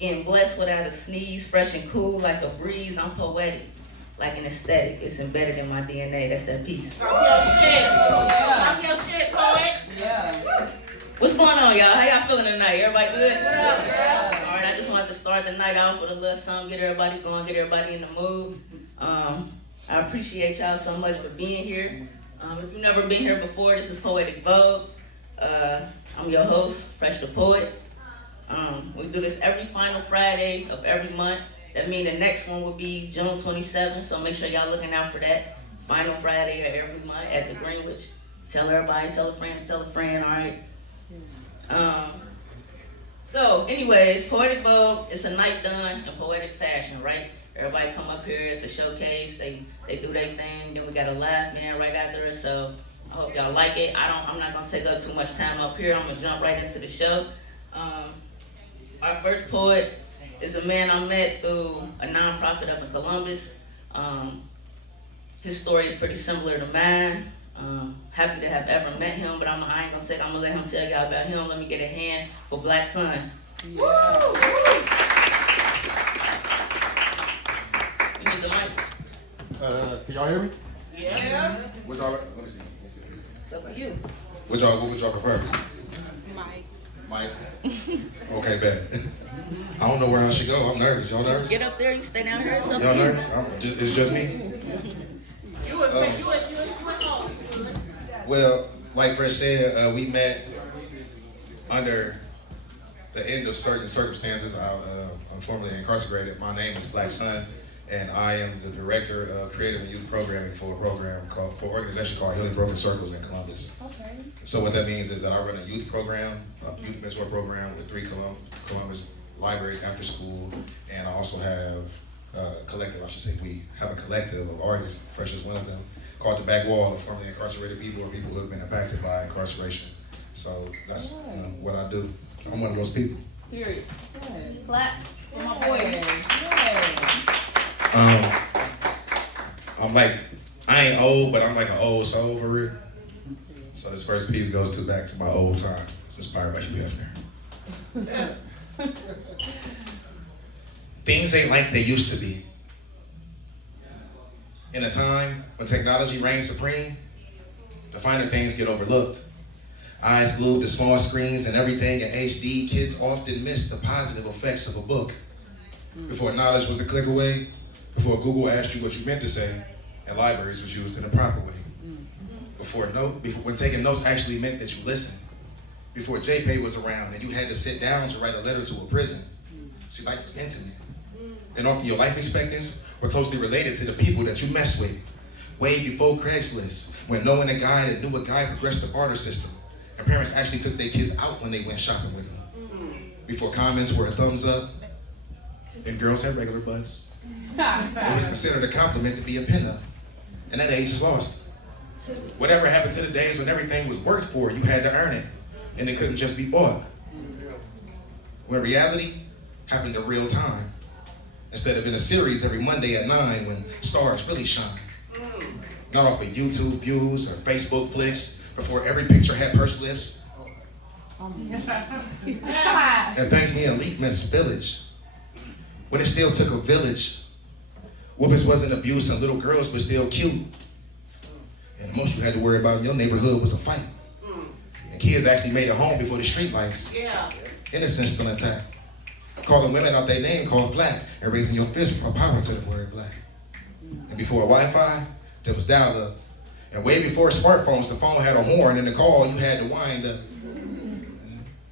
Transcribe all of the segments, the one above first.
Getting blessed without a sneeze, fresh and cool like a breeze. I'm poetic, like an aesthetic. It's embedded in my DNA. That's that piece. Talk your shit. Talk your shit, poet. Yeah. What's going on, y'all? How y'all feeling tonight? Everybody good? Yeah. All right, I just wanted to start the night off with a little something, get everybody going, get everybody in the mood. I appreciate y'all so much for being here. If you've never been here before, this is Poetic Vogue. I'm your host, Fresh the Poet. We do this every final Friday of every month. That means the next one will be June 27th, so make sure y'all looking out for that. Final Friday of every month at the Greenwich. Tell everybody, tell a friend, all right? So anyways, Poetic Vogue, it's a night done in poetic fashion, right? Everybody come up here, it's a showcase, they do their thing, then we got a live band right after it, so I hope y'all like it. I'm not gonna take up too much time up here, I'm gonna jump right into the show. Our first poet is a man I met through a nonprofit up in Columbus. His story is pretty similar to mine. Happy to have ever met him, but I ain't gonna I'm gonna let him tell y'all about him. Let me get a hand for Black Sun. Yeah. You need the mic. Can y'all hear me? Yeah. What y'all? Let me see. It's up to you. What would y'all prefer? Mike. Okay, bet. I don't know where I should go. I'm nervous. Y'all nervous? Get up there, you stay down here or something. Y'all nervous? It's just me. You was quick on. Well, like Fresh said, we met under the end of certain circumstances. I'm formerly incarcerated. My name is Black Sun, and I am the director of creative and youth programming for an organization called Healing Broken Circles in Columbus. Okay. So what that means is that I run a youth program, a youth mentor program with 3 Columbus libraries after school, and I also have a collective, we have a collective of artists, Fresh is one of them, called The Back Wall of formerly incarcerated people or people who have been impacted by incarceration. So that's what I do. I'm one of those people. Period. Good. Clap for my boy. I ain't old, but I'm like an old soul for real. So this first piece goes back to my old time. It's inspired by you up there. Things ain't like they used to be. In a time when technology reigns supreme, the finer things get overlooked. Eyes glued to small screens and everything in HD, kids often miss the positive effects of a book. Before knowledge was a click away, before Google asked you what you meant to say, and libraries was used in a proper way. Before when taking notes actually meant that you listened. Before JPay was around and you had to sit down to write a letter to a prison. See, life was intimate. And often your life expectancies were closely related to the people that you mess with. Way before Craigslist, when knowing a guy that knew a guy progressed the barter system, and parents actually took their kids out when they went shopping with them. Before comments were a thumbs up, and girls had regular butts. It was considered a compliment to be a pinup, and that age is lost. Whatever happened to the days when everything was worked for, you had to earn it, and it couldn't just be bought. When reality happened in real time, instead of in a series every Monday at 9 when stars really shine. Not off of YouTube views or Facebook flicks, before every picture had pursed lips. And thanks me, elite meant spillage. When it still took a village. Whoopings wasn't abuse and little girls were still cute. And the most you had to worry about in your neighborhood was a fight. And kids actually made it home before the street lights. Yeah. Innocence still intact. Calling women out their name called flat and raising your fist from power to the word black. And before Wi-Fi, there was dial-up. And way before smartphones, the phone had a horn and the call you had to wind up.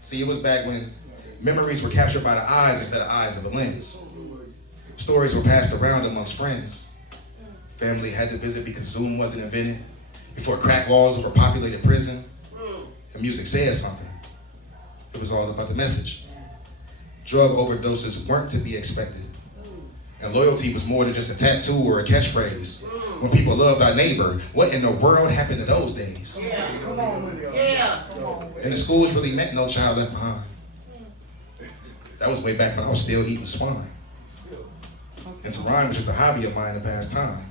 See, it was back when memories were captured by the eyes instead of eyes of a lens. Stories were passed around amongst friends. Family had to visit because Zoom wasn't invented. Before crack laws overpopulated prison. And music said something. It was all about the message. Drug overdoses weren't to be expected. And loyalty was more than just a tattoo or a catchphrase. When people loved our neighbor, what in the world happened to those days? Yeah. Come on with it. Yeah. And the schools really meant no child left behind. That was way back when I was still eating swine. And to rhyme was just a hobby of mine to pass time.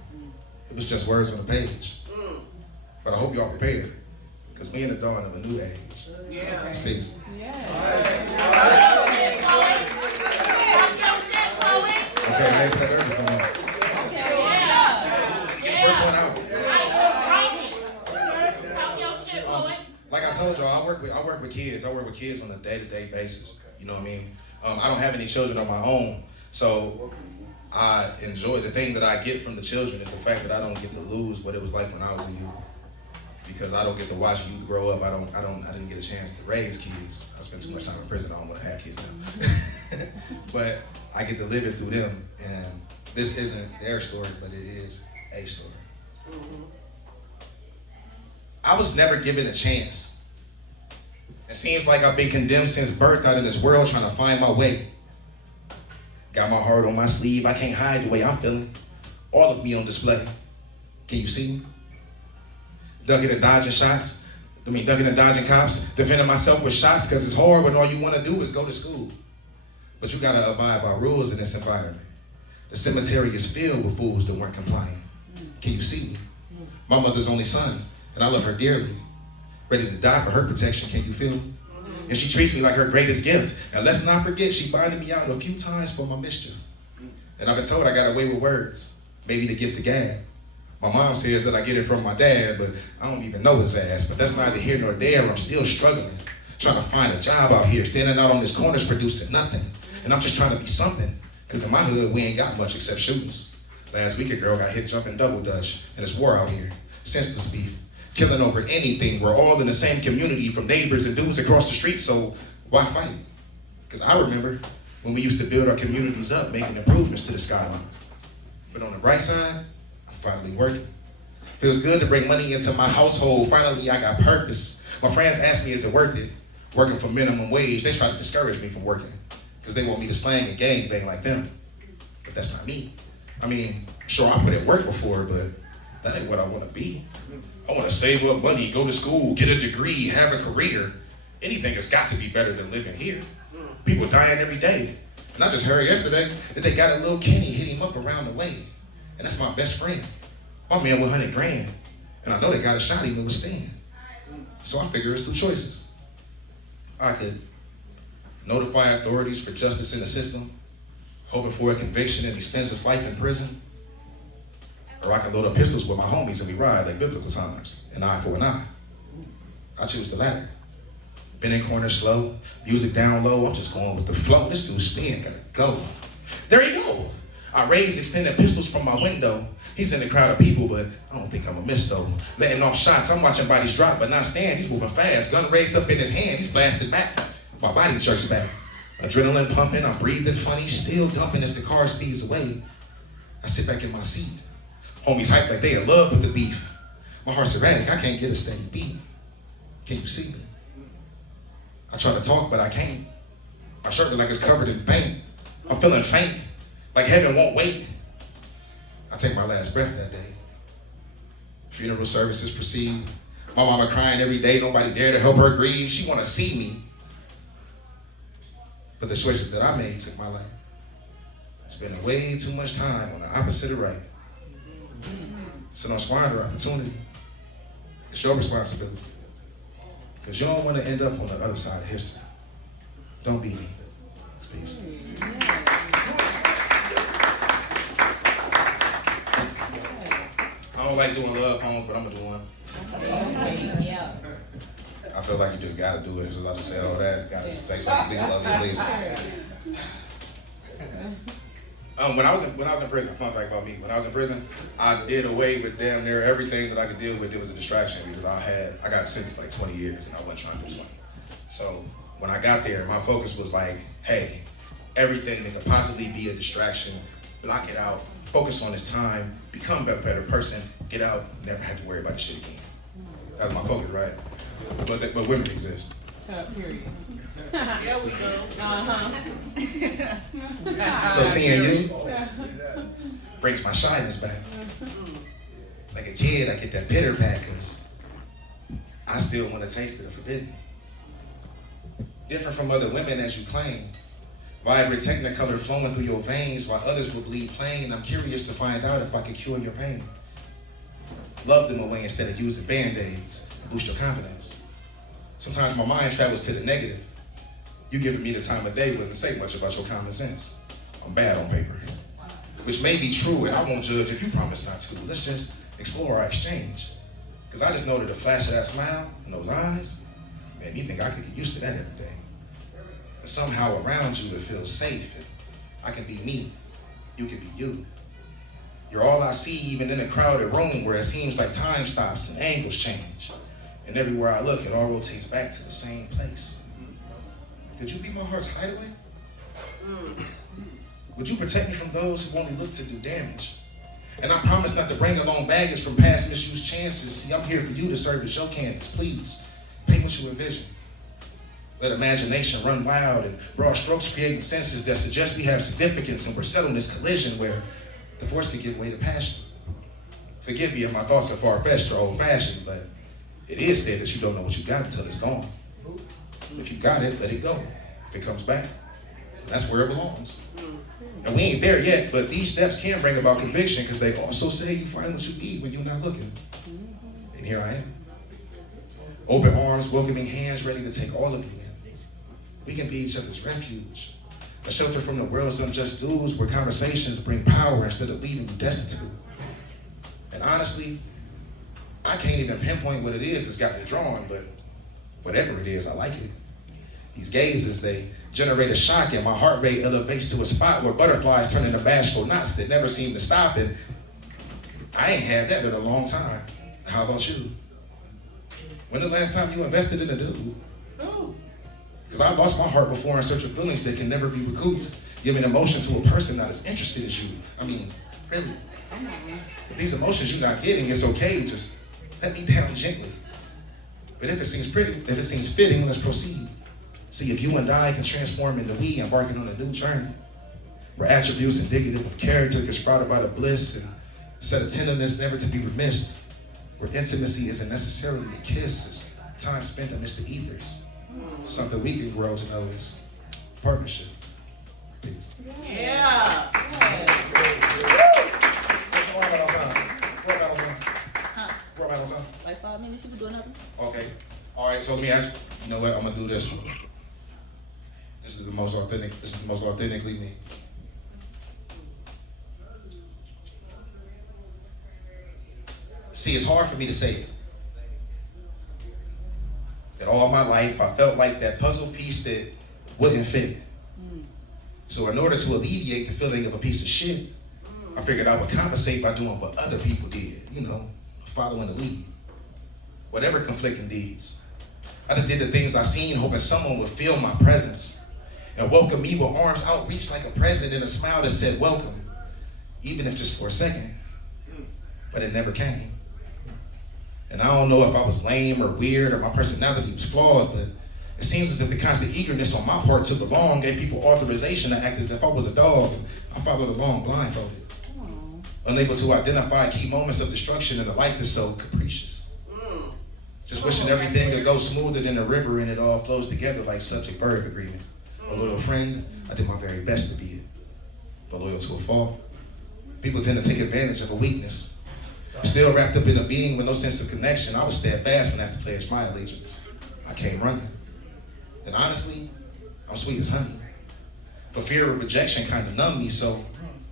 It was just words on a page. But I hope y'all prepared, because we in the dawn of a new age. Yeah. Peace. Yeah. Everybody put nervous going on. First one out. Talk your shit, poet. Like I told y'all, I work with kids. I work with kids on a day-to-day basis. You know what I mean? I don't have any children of my own, so I enjoy the thing that I get from the children is the fact that I don't get to lose what it was like when I was a youth. Because I don't get to watch youth grow up. I didn't get a chance to raise kids. I spent too much time in prison. I don't want to have kids now. But I get to live it through them. And this isn't their story, but it is a story. I was never given a chance. It seems like I've been condemned since birth out in this world trying to find my way. Got my heart on my sleeve. I can't hide the way I'm feeling. All of me on display. Can you see me? Ducking and dodging ducking and dodging cops, defending myself with shots because it's hard when all you want to do is go to school. But you gotta abide by rules in this environment. The cemetery is filled with fools that weren't complying. Can you see me? My mother's only son, and I love her dearly. Ready to die for her protection, can you feel me? And she treats me like her greatest gift. And let's not forget, she binded me out a few times for my mischief. And I've been told I got away with words, maybe the gift of gab. My mom says that I get it from my dad, but I don't even know his ass. But that's neither here nor there. I'm still struggling, trying to find a job out here, standing out on this corner producing nothing. And I'm just trying to be something, because in my hood, we ain't got much except shootings. Last week, a girl got hit jumping double dutch, and it's war out here. Senseless beef, killing over anything. We're all in the same community, from neighbors and dudes across the street, so why fight? Because I remember when we used to build our communities up, making improvements to the skyline. But on the bright side, finally working. Feels good to bring money into my household. Finally, I got purpose. My friends ask me, is it worth it? Working for minimum wage. They try to discourage me from working because they want me to slang and gang bang like them. But that's not me. I mean, sure, I put in work before, but that ain't what I want to be. I want to save up money, go to school, get a degree, have a career. Anything has got to be better than living here. People dying every day. And I just heard yesterday that they got a little Kenny hit him up around the way. And that's my best friend. My man with 100 grand. And I know they got a shot him to withstand. So I figure it's two choices. I could notify authorities for justice in the system, hoping for a conviction and he spends his life in prison. Or I can load up pistols with my homies and we ride like biblical times, an eye for an eye. I choose the latter. Been in corners slow, music down low, I'm just going with the flow. This dude's staying, gotta go. There he go. I raise extended pistols from my window. He's in the crowd of people, but I don't think I'm a miss though. Letting off shots, I'm watching bodies drop, but not stand. He's moving fast, gun raised up in his hand, he's blasted back. My body jerks back. Adrenaline pumping, I'm breathing funny, still dumping as the car speeds away. I sit back in my seat. Homies hype like they in love with the beef. My heart's erratic, I can't get a steady beat. Can you see me? I try to talk, but I can't. My shirt look like it's covered in paint. I'm feeling faint, like heaven won't wait. I take my last breath that day. Funeral services proceed. My mama crying every day, nobody there to help her grieve. She wanna see me. But the choices that I made took my life. Spending way too much time on the opposite of right. So don't squander opportunity. It's your responsibility. Because you don't want to end up on the other side of history. Don't be me. Peace. I don't like doing love poems, but I'm going to do one. I feel like you just got to do it. Since I just said all that, got to say something. Please love you, please. When I was in prison, fun fact about me, when I was in prison, I did away with damn near everything that I could deal with. It was a distraction because I got sentenced like 20 years and I wasn't trying to do 20. So when I got there, my focus was like, hey, everything that could possibly be a distraction, block it out, focus on this time, become a better person, get out, never have to worry about this shit again. That was my focus, right? But women exist. Period. Yeah, we do. So seeing you brings my shyness back. Like a kid, I get that bitter back because I still want to taste of the forbidden. Different from other women as you claim. Vibrant technicolor flowing through your veins while others will bleed plain. I'm curious to find out if I can cure your pain. Love them away instead of using band-aids to boost your confidence. Sometimes my mind travels to the negative. You giving me the time of day wouldn't say much about your common sense. I'm bad on paper. which may be true, and I won't judge if you promise not to. Let's just explore our exchange. Because I just know that the flash of that smile and those eyes, man, you think I could get used to that every day. And somehow around you it feels safe, and I can be me, you can be you. You're all I see, even in a crowded room where it seems like time stops and angles change. And everywhere I look, it all rotates back to the same place. Could you be my heart's hideaway? Would you protect me from those who only look to do damage? And I promise not to bring along baggage from past misused chances. See, I'm here for you to serve as your canvas. Please, paint what you envision. Let imagination run wild and broad strokes creating senses that suggest we have significance and we're settling this collision where the force could give way to passion. Forgive me if my thoughts are far-fetched or old-fashioned, but it is said that you don't know what you got until it's gone. If you got it, let it go. If it comes back, that's where it belongs. And we ain't there yet, but these steps can bring about conviction because they also say you find what you need when you're not looking. And here I am. Open arms, welcoming hands, ready to take all of you in. We can be each other's refuge. A shelter from the world's unjust dues where conversations bring power instead of leaving you destitute. And honestly, I can't even pinpoint what it is that's got me drawn, but whatever it is, I like it. These gazes, they generate a shock and my heart rate elevates to a spot where butterflies turn into bashful knots that never seem to stop. And I ain't had that in a long time. How about you? When the last time you invested in a dude? Because I lost my heart before in search of feelings that can never be recouped, giving emotion to a person not as interested as you. I mean, really. If these emotions you're not getting, it's okay, just let me down gently. But if it seems fitting, let's proceed. See if you and I can transform into we embarking on a new journey, where attributes indicative of character get sprouted by the bliss and set of tenderness never to be remissed, where intimacy isn't necessarily a kiss, it's time spent amidst the ethers. Something we can grow to know is partnership. Peace. Yeah. Where am I on time? Where am I on time? Like 5 minutes, you can do another? Okay. All right, so let me ask you. You know what? I'm gonna do this one. This is the most authentically me. See, it's hard for me to say it. That all my life I felt like that puzzle piece that wouldn't fit. So in order to alleviate the feeling of a piece of shit, I figured I would compensate by doing what other people did, following the lead. Whatever conflicting deeds. I just did the things I seen, hoping someone would feel my presence and welcome me with arms outreached like a present and a smile that said welcome, even if just for a second. But it never came. And I don't know if I was lame or weird or my personality was flawed, but it seems as if the constant eagerness on my part to belong gave people authorization to act as if I was a dog, and I followed along blindfolded, unable to identify key moments of destruction in a life that's so capricious. Just wishing everything could go smoother than the river and it all flows together like subject-verb agreement. A loyal friend, I did my very best to be it. But loyal to a fault, people tend to take advantage of a weakness. Still wrapped up in a being with no sense of connection, I was steadfast when asked to pledge my allegiance. I came running. And honestly, I'm sweet as honey. But fear of rejection kind of numbed me, so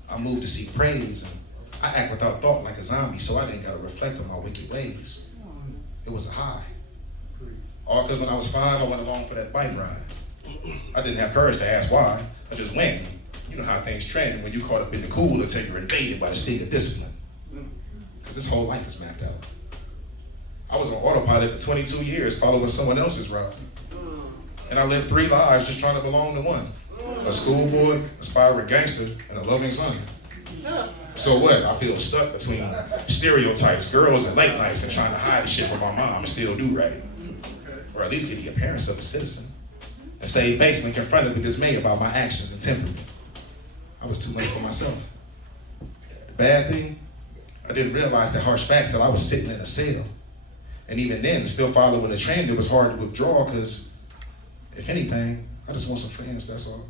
I moved to seek praise. And I act without thought like a zombie, so I didn't gotta reflect on my wicked ways. It was a high. All because when I was 5, I went along for that bike ride. I didn't have courage to ask why. I just went. You know how things trend when you caught up in the cool until you're invaded by the sting of discipline. Because this whole life is mapped out. I was on autopilot for 22 years following someone else's route. And I lived 3 lives just trying to belong to one. A schoolboy, aspiring gangster, and a loving son. So what? I feel stuck between stereotypes, girls, and late nights, and trying to hide the shit from my mom and still do right. Or at least get the appearance of a citizen. And save face when confronted with dismay about my actions and temperament. I was too much for myself. The bad thing, I didn't realize that harsh fact till I was sitting in a cell. And even then, still following the trend, it was hard to withdraw because, if anything, I just want some friends, that's all.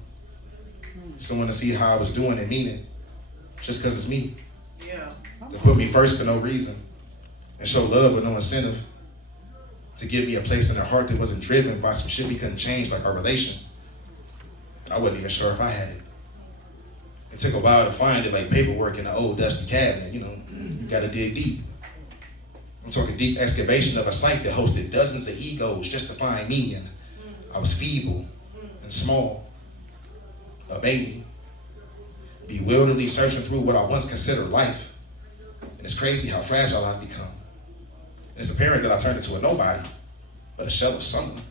Someone to see how I was doing and mean it, just because it's me. Yeah. To put me first for no reason, and show love with no incentive. To give me a place in their heart that wasn't driven by some shit we couldn't change, like our relation. And I wasn't even sure if I had it. It took a while to find it, like paperwork in an old dusty cabinet, you gotta dig deep. I'm talking deep excavation of a site that hosted dozens of egos just to find me, and I was feeble and small, a baby, bewilderedly searching through what I once considered life. And it's crazy how fragile I've become. And it's apparent that I turned into a nobody, but a shell of someone.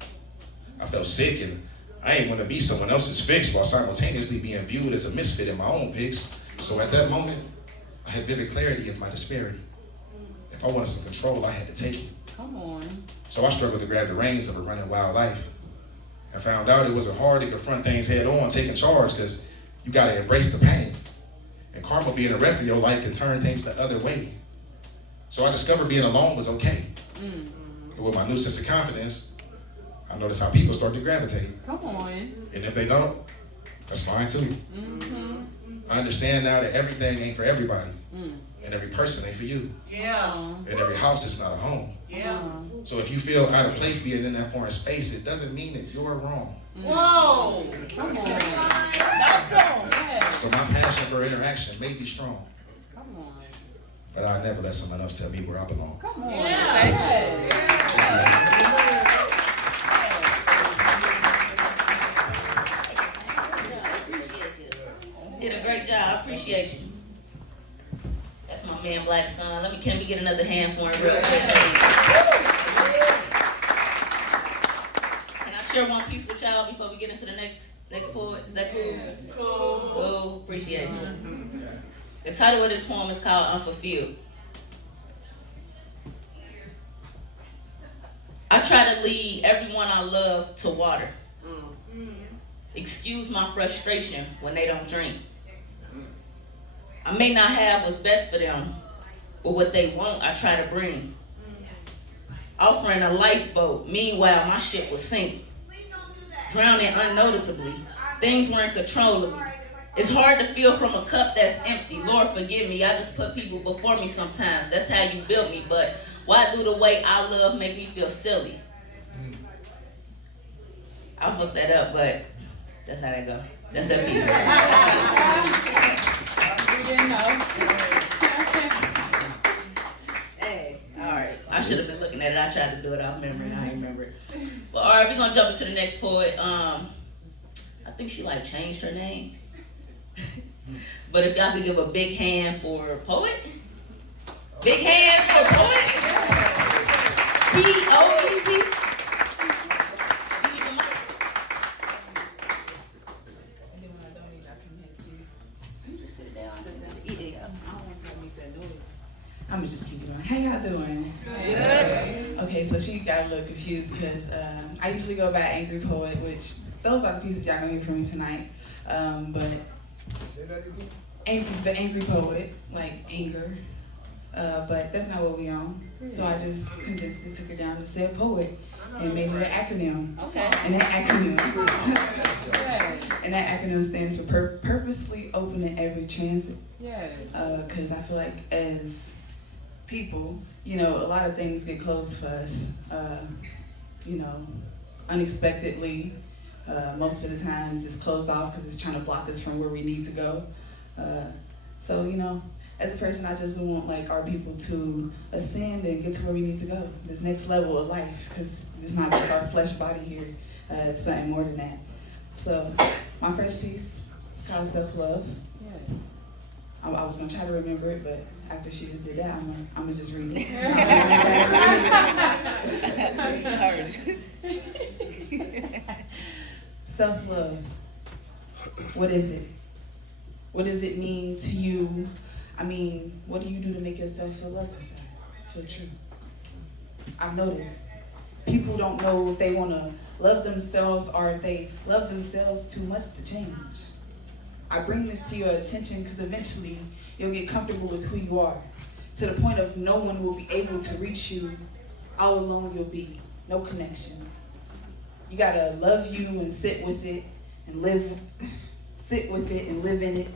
I felt sick, and I ain't want to be someone else's fix while simultaneously being viewed as a misfit in my own pics. So at that moment, I had vivid clarity of my disparity. If I wanted some control, I had to take it. Come on. So I struggled to grab the reins of a running wild life. I found out it wasn't hard to confront things head on, taking charge, because you gotta embrace the pain. And karma being a rep for your life can turn things the other way. So I discovered being alone was okay. And with my new sense of confidence, I noticed how people start to gravitate. Come on. And if they don't, that's fine too. I understand now that everything ain't for everybody. And every person ain't for you. Yeah. And every house is not a home. Yeah. So if you feel out of place being in that foreign space, it doesn't mean that you're wrong. Whoa. Come on. That's So my passion for interaction may be strong, Come on. but I'll never let someone else tell me where I belong. Come on. Yeah. Did a great job. I appreciate you. That's my man, Black Son. Can we get another hand for him real quick? Can I share one piece with y'all before we get into the next poet? Is that cool? Cool. Appreciate you. The title of this poem is called Unfulfilled. I try to lead everyone I love to water. Excuse my frustration when they don't drink. I may not have what's best for them, but what they want, I try to bring. Offering a lifeboat, meanwhile my ship will sink. Drowning unnoticeably, things weren't controlling me. It's hard to feel from a cup that's empty. Lord forgive me, I just put people before me sometimes. That's how you built me, but why do the way I love make me feel silly? I fucked that up, but that's how that go. That's that piece. We didn't know. Hey, all right. I should have been looking at it. I tried to do it off memory. I ain't remember it. Well, all right, we're gonna jump into the next poet. I think she changed her name. But if y'all could give a big hand for Poet. Big hand for Poet. P-O-E-T. I'm gonna just keep it on. How y'all doing? Good. Okay, so she got a little confused because I usually go by Angry Poet, which those are the pieces y'all gonna hear from me tonight. But the Angry Poet, like anger, but that's not what we on. So I just condensed it, took it down to say Poet, and made it an acronym. Okay. And that acronym stands for purposely opening every transit. Yeah. Because I feel like as people, a lot of things get closed for us, unexpectedly. Most of the times it's closed off because it's trying to block us from where we need to go. So, as a person, I just want our people to ascend and get to where we need to go. This next level of life, because it's not just our flesh body here. It's something more than that. So, my first piece is called Self-Love. I was gonna try to remember it, but after she just did that, I'm gonna just read it. Self-love. What is it? What does it mean to you? What do you do to make yourself feel loved inside? Feel true. I've noticed people don't know if they want to love themselves or if they love themselves too much to change. I bring this to your attention because eventually you'll get comfortable with who you are, to the point of no one will be able to reach you. All alone you'll be, no connections. You gotta love you and sit with it and live in it.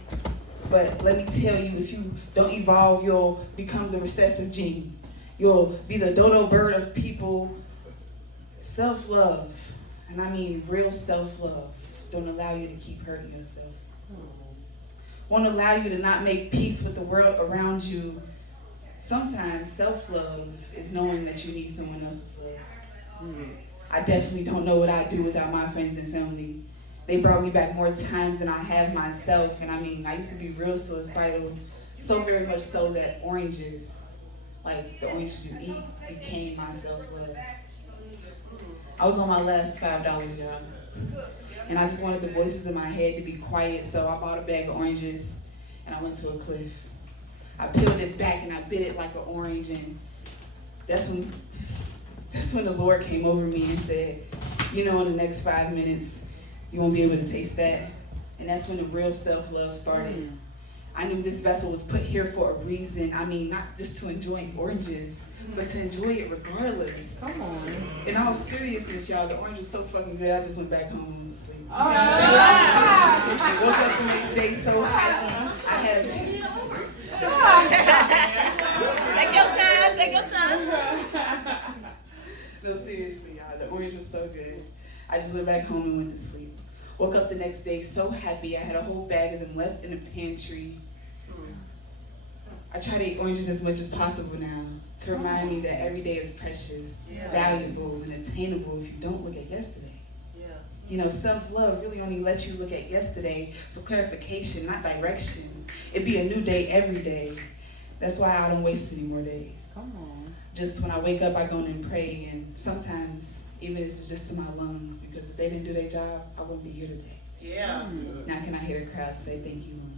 But let me tell you, if you don't evolve, you'll become the recessive gene. You'll be the dodo bird of people. Self-love, and I mean real self-love, don't allow you to keep hurting yourself. won't allow you to not make peace with the world around you. Sometimes self-love is knowing that you need someone else's love. I definitely don't know what I'd do without my friends and family. They brought me back more times than I have myself. And I mean, I used to be real suicidal, so very much so that oranges, like the oranges you eat, became my self-love. I was on my last $5, y'all. And I just wanted the voices in my head to be quiet, so I bought a bag of oranges and I went to a cliff. I peeled it back and I bit it like an orange, and that's when the Lord came over me and said, you know, in the next 5 minutes, you won't be able to taste that. And that's when the real self-love started. I knew this vessel was put here for a reason. I mean, not just to enjoy oranges, but to enjoy it regardless. Come on. In all seriousness, y'all, the orange was so fucking good, I just went back home and went to sleep. Oh. Woke up the next day so happy. I had a baby. Take your time. No, seriously, y'all, the orange was so good. I just went back home and went to sleep. Woke up the next day so happy. I had a whole bag of them left in the pantry. I try to eat oranges as much as possible now to remind me that every day is precious, valuable, and attainable if you don't look at yesterday. You know, self-love really only lets you look at yesterday for clarification, not direction. It'd be a new day every day. That's why I don't waste any more days. Come on. Just when I wake up, I go in and pray, and sometimes even if it's just to my lungs, because if they didn't do their job, I wouldn't be here today. Yeah. Now can I hear the crowd say thank you, lungs?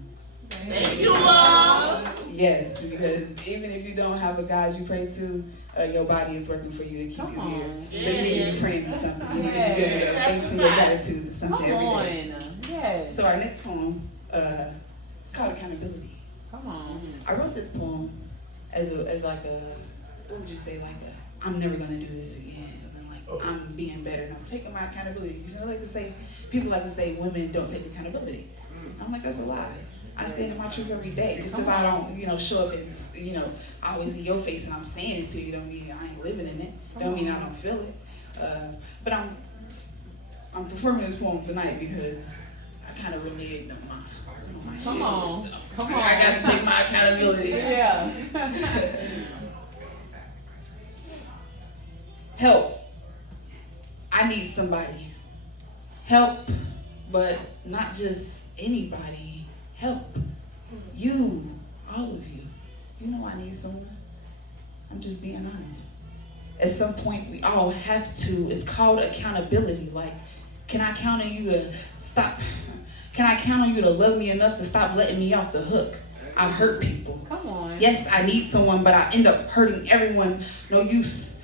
Thank you, Mom. Yes, because even if you don't have a God you pray to, your body is working for you to keep Come you on. here. So you need to be praying to something. You need to be giving your thanks and your gratitude to something Come every day. on. Yes. So our next poem, it's called Accountability. Come on. I wrote this poem as like a, what would you say, like a, I'm never gonna do this again. And like, I'm being better and I'm taking my accountability. You know, like to say, people like to say women don't take accountability. I'm like, that's a lie. I stand in my truth every day. Just because I don't, you know, show up as, you know, always in your face and I'm saying it to you, don't mean I ain't living in it. Don't mean I don't feel it. But I'm performing this poem tonight because I kind of related to my Come on. So Come on. I got to take my accountability. Yeah. Help. I need somebody. Help, but not just anybody. Help. You, all of you. You know I need someone. I'm just being honest. At some point, we all have to. It's called accountability. Like, can I count on you to stop? Can I count on you to love me enough to stop letting me off the hook? I hurt people. Come on. Yes, I need someone, but I end up hurting everyone. No use.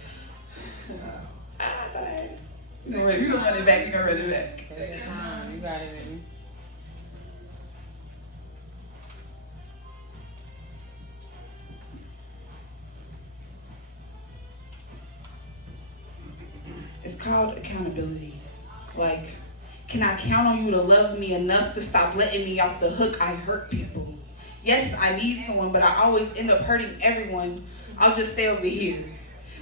You can run it back. You can run it back. Take your time. You got it, baby. It's called accountability. Like, can I count on you to love me enough to stop letting me off the hook? I hurt people. Yes, I need someone, but I always end up hurting everyone. I'll just stay over here.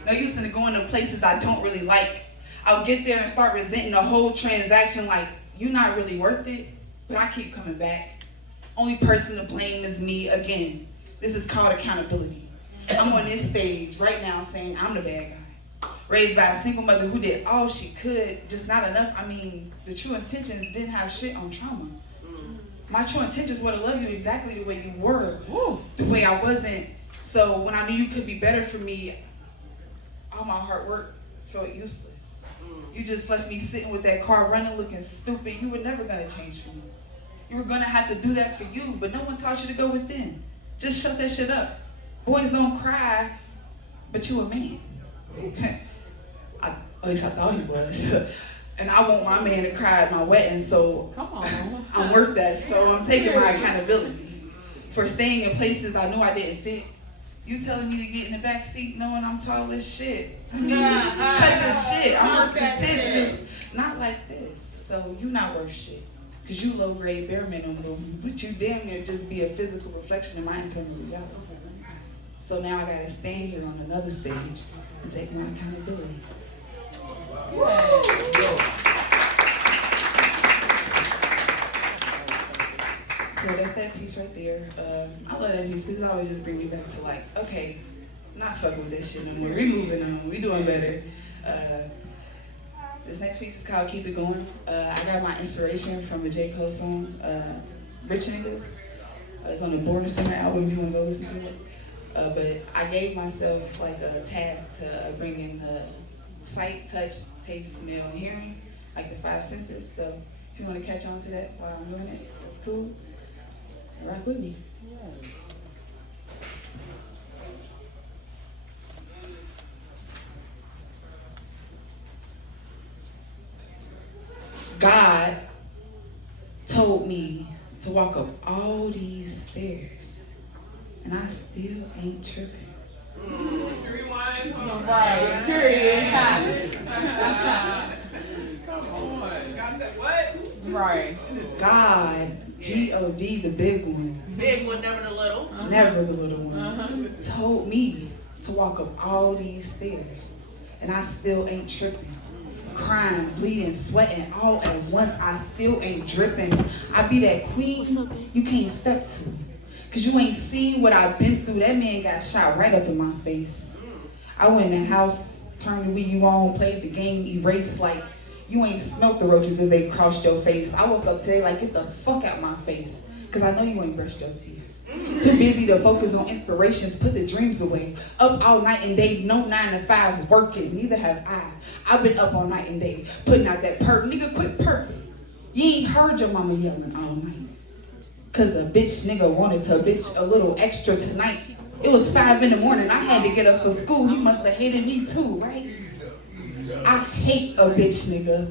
No use in going to places I don't really like. I'll get there and start resenting the whole transaction like, you're not really worth it, but I keep coming back. Only person to blame is me again. This is called accountability. I'm on this stage right now saying I'm the bad guy. Raised by a single mother who did all she could, just not enough. I mean, the true intentions didn't have shit on trauma. My true intentions were to love you exactly the way you were, the way I wasn't. So when I knew you could be better for me, all my hard work felt useless. You just left me sitting with that car running looking stupid. You were never gonna change for me. You were gonna have to do that for you, but no one taught you to go within. Just shut that shit up. Boys don't cry, but you a man. At least I thought he was. And I want my man to cry at my wedding, so Come on. I'm worth that. So I'm taking my accountability for staying in places I knew I didn't fit. You telling me to get in the back seat knowing I'm tall as shit. I mean, cut this shit. I'm worth content, just not like this. So you not worth shit. Because you low grade bare minimum, but you damn near just be a physical reflection of my internal reality. So now I gotta stand here on another stage and take my accountability. So that's that piece right there. I love that piece because it always just brings me back to like, okay, not fucking with that shit no more. We moving on. We doing better. This next piece is called Keep It Going. I got my inspiration from a J. Cole song, Rich Niggas. It's on the Born Summer album if you want to go listen to it. But I gave myself like a task to bring in sight, touch, taste, smell, and hearing, like the 5 senses. So if you want to catch on to that while I'm doing it, that's cool. Rock with me. Yeah. God told me to walk up all these stairs, and I still ain't tripping. Rewind. Right. Period. Come on. God said what? Right. God, G-O-D, the big one, Big one, never the little. never the little one, told me to walk up all these stairs, and I still ain't tripping. Crying, bleeding, sweating, all at once, I still ain't dripping. I be that queen you can't step to. Cause you ain't seen what I've been through. That man got shot right up in my face. I went in the house, turned the Wii U on, played the game, erased like you ain't smelt the roaches as they crossed your face. I woke up today like, get the fuck out my face. Cause I know you ain't brushed your teeth. Too busy to focus on inspirations, put the dreams away. Up all night and day, no 9 to 5 working, neither have I. I've been up all night and day, putting out that perp. Nigga, quit perping. You ain't heard your mama yelling all night. Cause a bitch nigga wanted to bitch a little extra tonight. It was 5 in the morning, I had to get up for school. He must have hated me too, right? I hate a bitch nigga.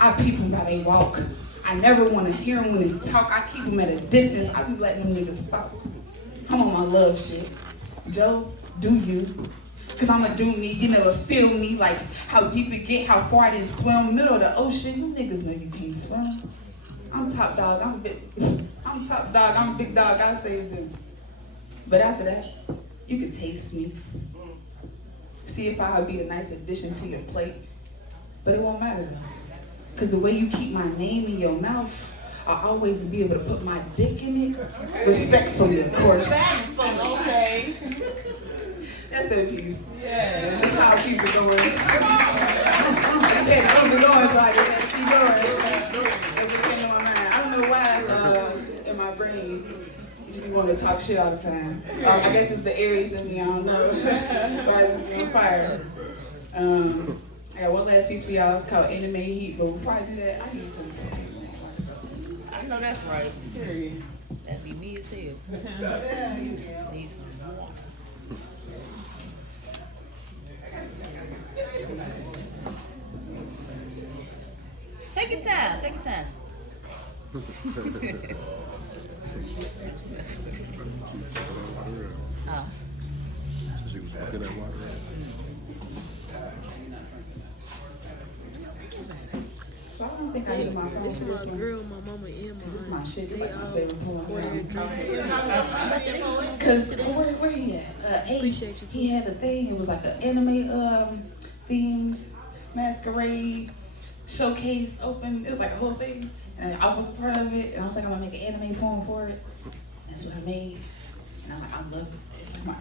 I peep him by they walk. I never want to hear him when they talk. I keep him at a distance. I be letting them niggas stop. I'm on my love shit. Joe, do you? Cause I'ma do me. You never feel me like how deep it get, how far I didn't swim. Middle of the ocean, you niggas know you can't swim. I'm top dog, I'm big. I'm top dog, I'm big dog, I saved them. But after that, you can taste me. See if I'll be a nice addition to your plate. But it won't matter though. Cause the way you keep my name in your mouth, I'll always be able to put my dick in it. Respectfully, of course. Okay. That's that piece. Yeah. That's how I keep it going. I said keep it going, so I just had to keep going. That's the thing in my mind. I don't know why in my brain you want to talk shit all the time. I guess it's the Aries in me, I don't know. But I just be on fire. I got one last piece for y'all. It's called Anime Heat, but before I do that, I need some. I know that's right. Period. That'd be me as hell. Need some water. Take your time. Take your time. Oh. So she was looking at water. So I don't think I need my phone This for my this one. girl, my mama, and This is my my shit. This They is my all favorite poem. ordered Cause where he at? Ace. Appreciate you. He had a thing. It was like an anime themed masquerade showcase open. It was like a whole thing, and I was a part of it. And I was like, I'm gonna make an anime poem for it. And that's what I made. And I'm like, I love it.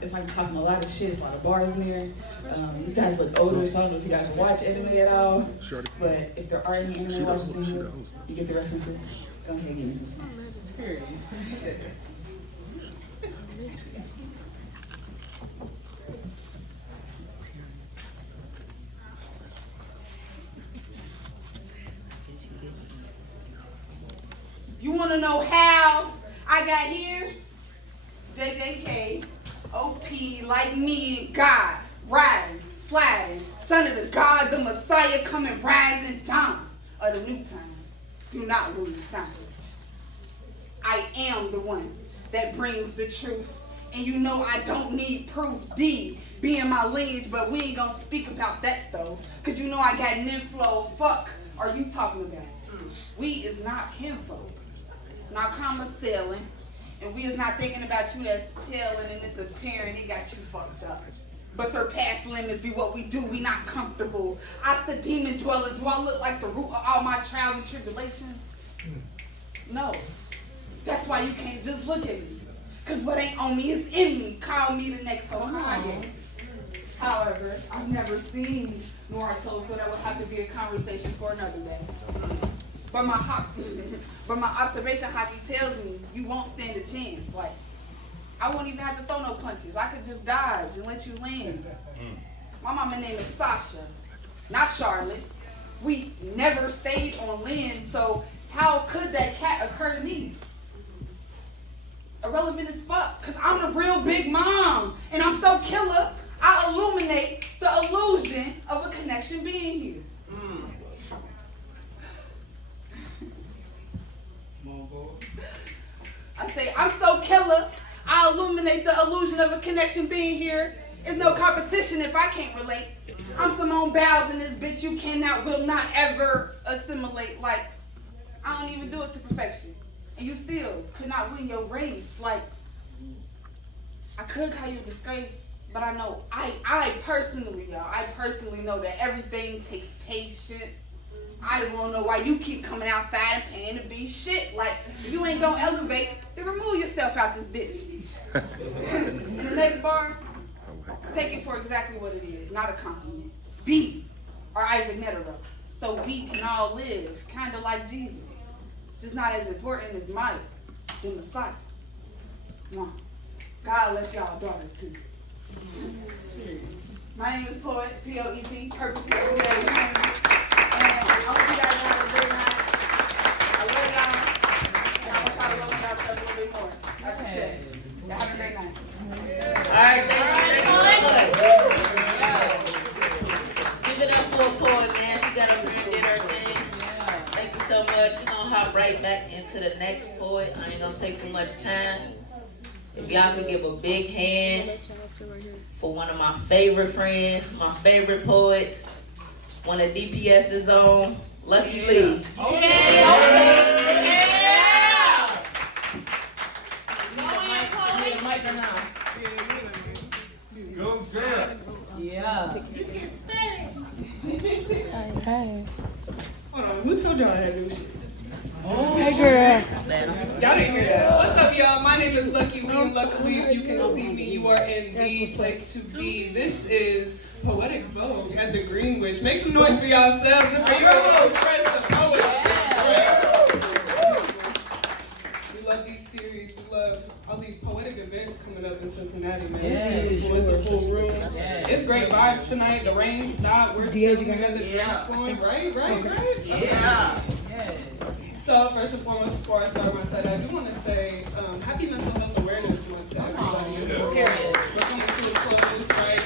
It's like I'm talking a lot of shit. It's a lot of bars in there. You guys look older, so I don't know if you guys watch anime at all. Shorty. But if there are any anime watchers in here, you get the references. Go ahead and give me some snaps. Period. You want to know how I got here? JJK, OP, like me and God, riding, sliding, son of the God, the Messiah coming, rising down of the new time. Do not lose sight. I am the one that brings the truth. And you know I don't need proof. D, being my lineage, but we ain't gonna speak about that though. Cause you know I got an inflow. Fuck are you talking about? We is not kinfolk. Not comma sailing. And we is not thinking about you as peeling and disappearing. It got you fucked up. But surpass limits be what we do. We not comfortable. I the demon dweller. Do I look like the root of all my trials and tribulations? No. That's why you can't just look at me. Cause what ain't on me is in me. Call me the next Kanye. However, I've never seen nor told, so that would have to be a conversation for another day. But my observation hockey tells me you won't stand a chance. Like, I won't even have to throw no punches. I could just dodge and let you land. My mama name is Sasha, not Charlotte. We never stayed on land, so how could that cat occur to me? Irrelevant as fuck, cause I'm the real big mom, and I'm so killer, I'll illuminate the illusion of a connection being here. I say, I'm so killer, I'll illuminate the illusion of a connection being here. It's no competition if I can't relate. I'm Simone Biles in this bitch you cannot, will not ever assimilate. Like, I don't even do it to perfection. And you still could not win your race. Like, I could call you a disgrace, but I know, I personally know that everything takes patience. I just wanna know why you keep coming outside and paying to be shit. Like, if you ain't gonna elevate, then remove yourself out this bitch. In the next bar, take it for exactly what it is, not a compliment. Be our Isaac Netero, so we can all live, kinda like Jesus. Just not as important as Maya, the Messiah. One. God left y'all a daughter too. My name is Poet, P-O-E-T, purposely every day. And I hope you guys have a great night. I love y'all. And I'm gonna try to love y'all stuff a little bit more. Like I said, y'all have a great night. All right, thank you. Give it up for a poet, man. She got up here and did her thing. Thank you so much. We're gonna hop right back into the next poet. I ain't gonna take too much time. If y'all could give a big hand for one of my favorite friends, my favorite poets, one of DPS's own, Lucky Lee. Go girl. Yeah. Hold on, who told y'all I had new shit? Hey, girl. Y'all didn't hear that. What's up, y'all? My name is Lucky Lee, and luckily, if you can see me, you are in the place to be. This is Poetic Vogue at the Greenwich. Make some noise for yourselves and for your host, Fresh the Poet. We love these series. We love all these poetic events coming up in Cincinnati, man. It's a full room. It's great vibes tonight. The rain stopped. We're chilling together. The drinks flowing. Right? Yeah. So first and foremost, before I start my set, I do want to say Happy Mental Health Awareness Month to everybody. We're coming to a close, right?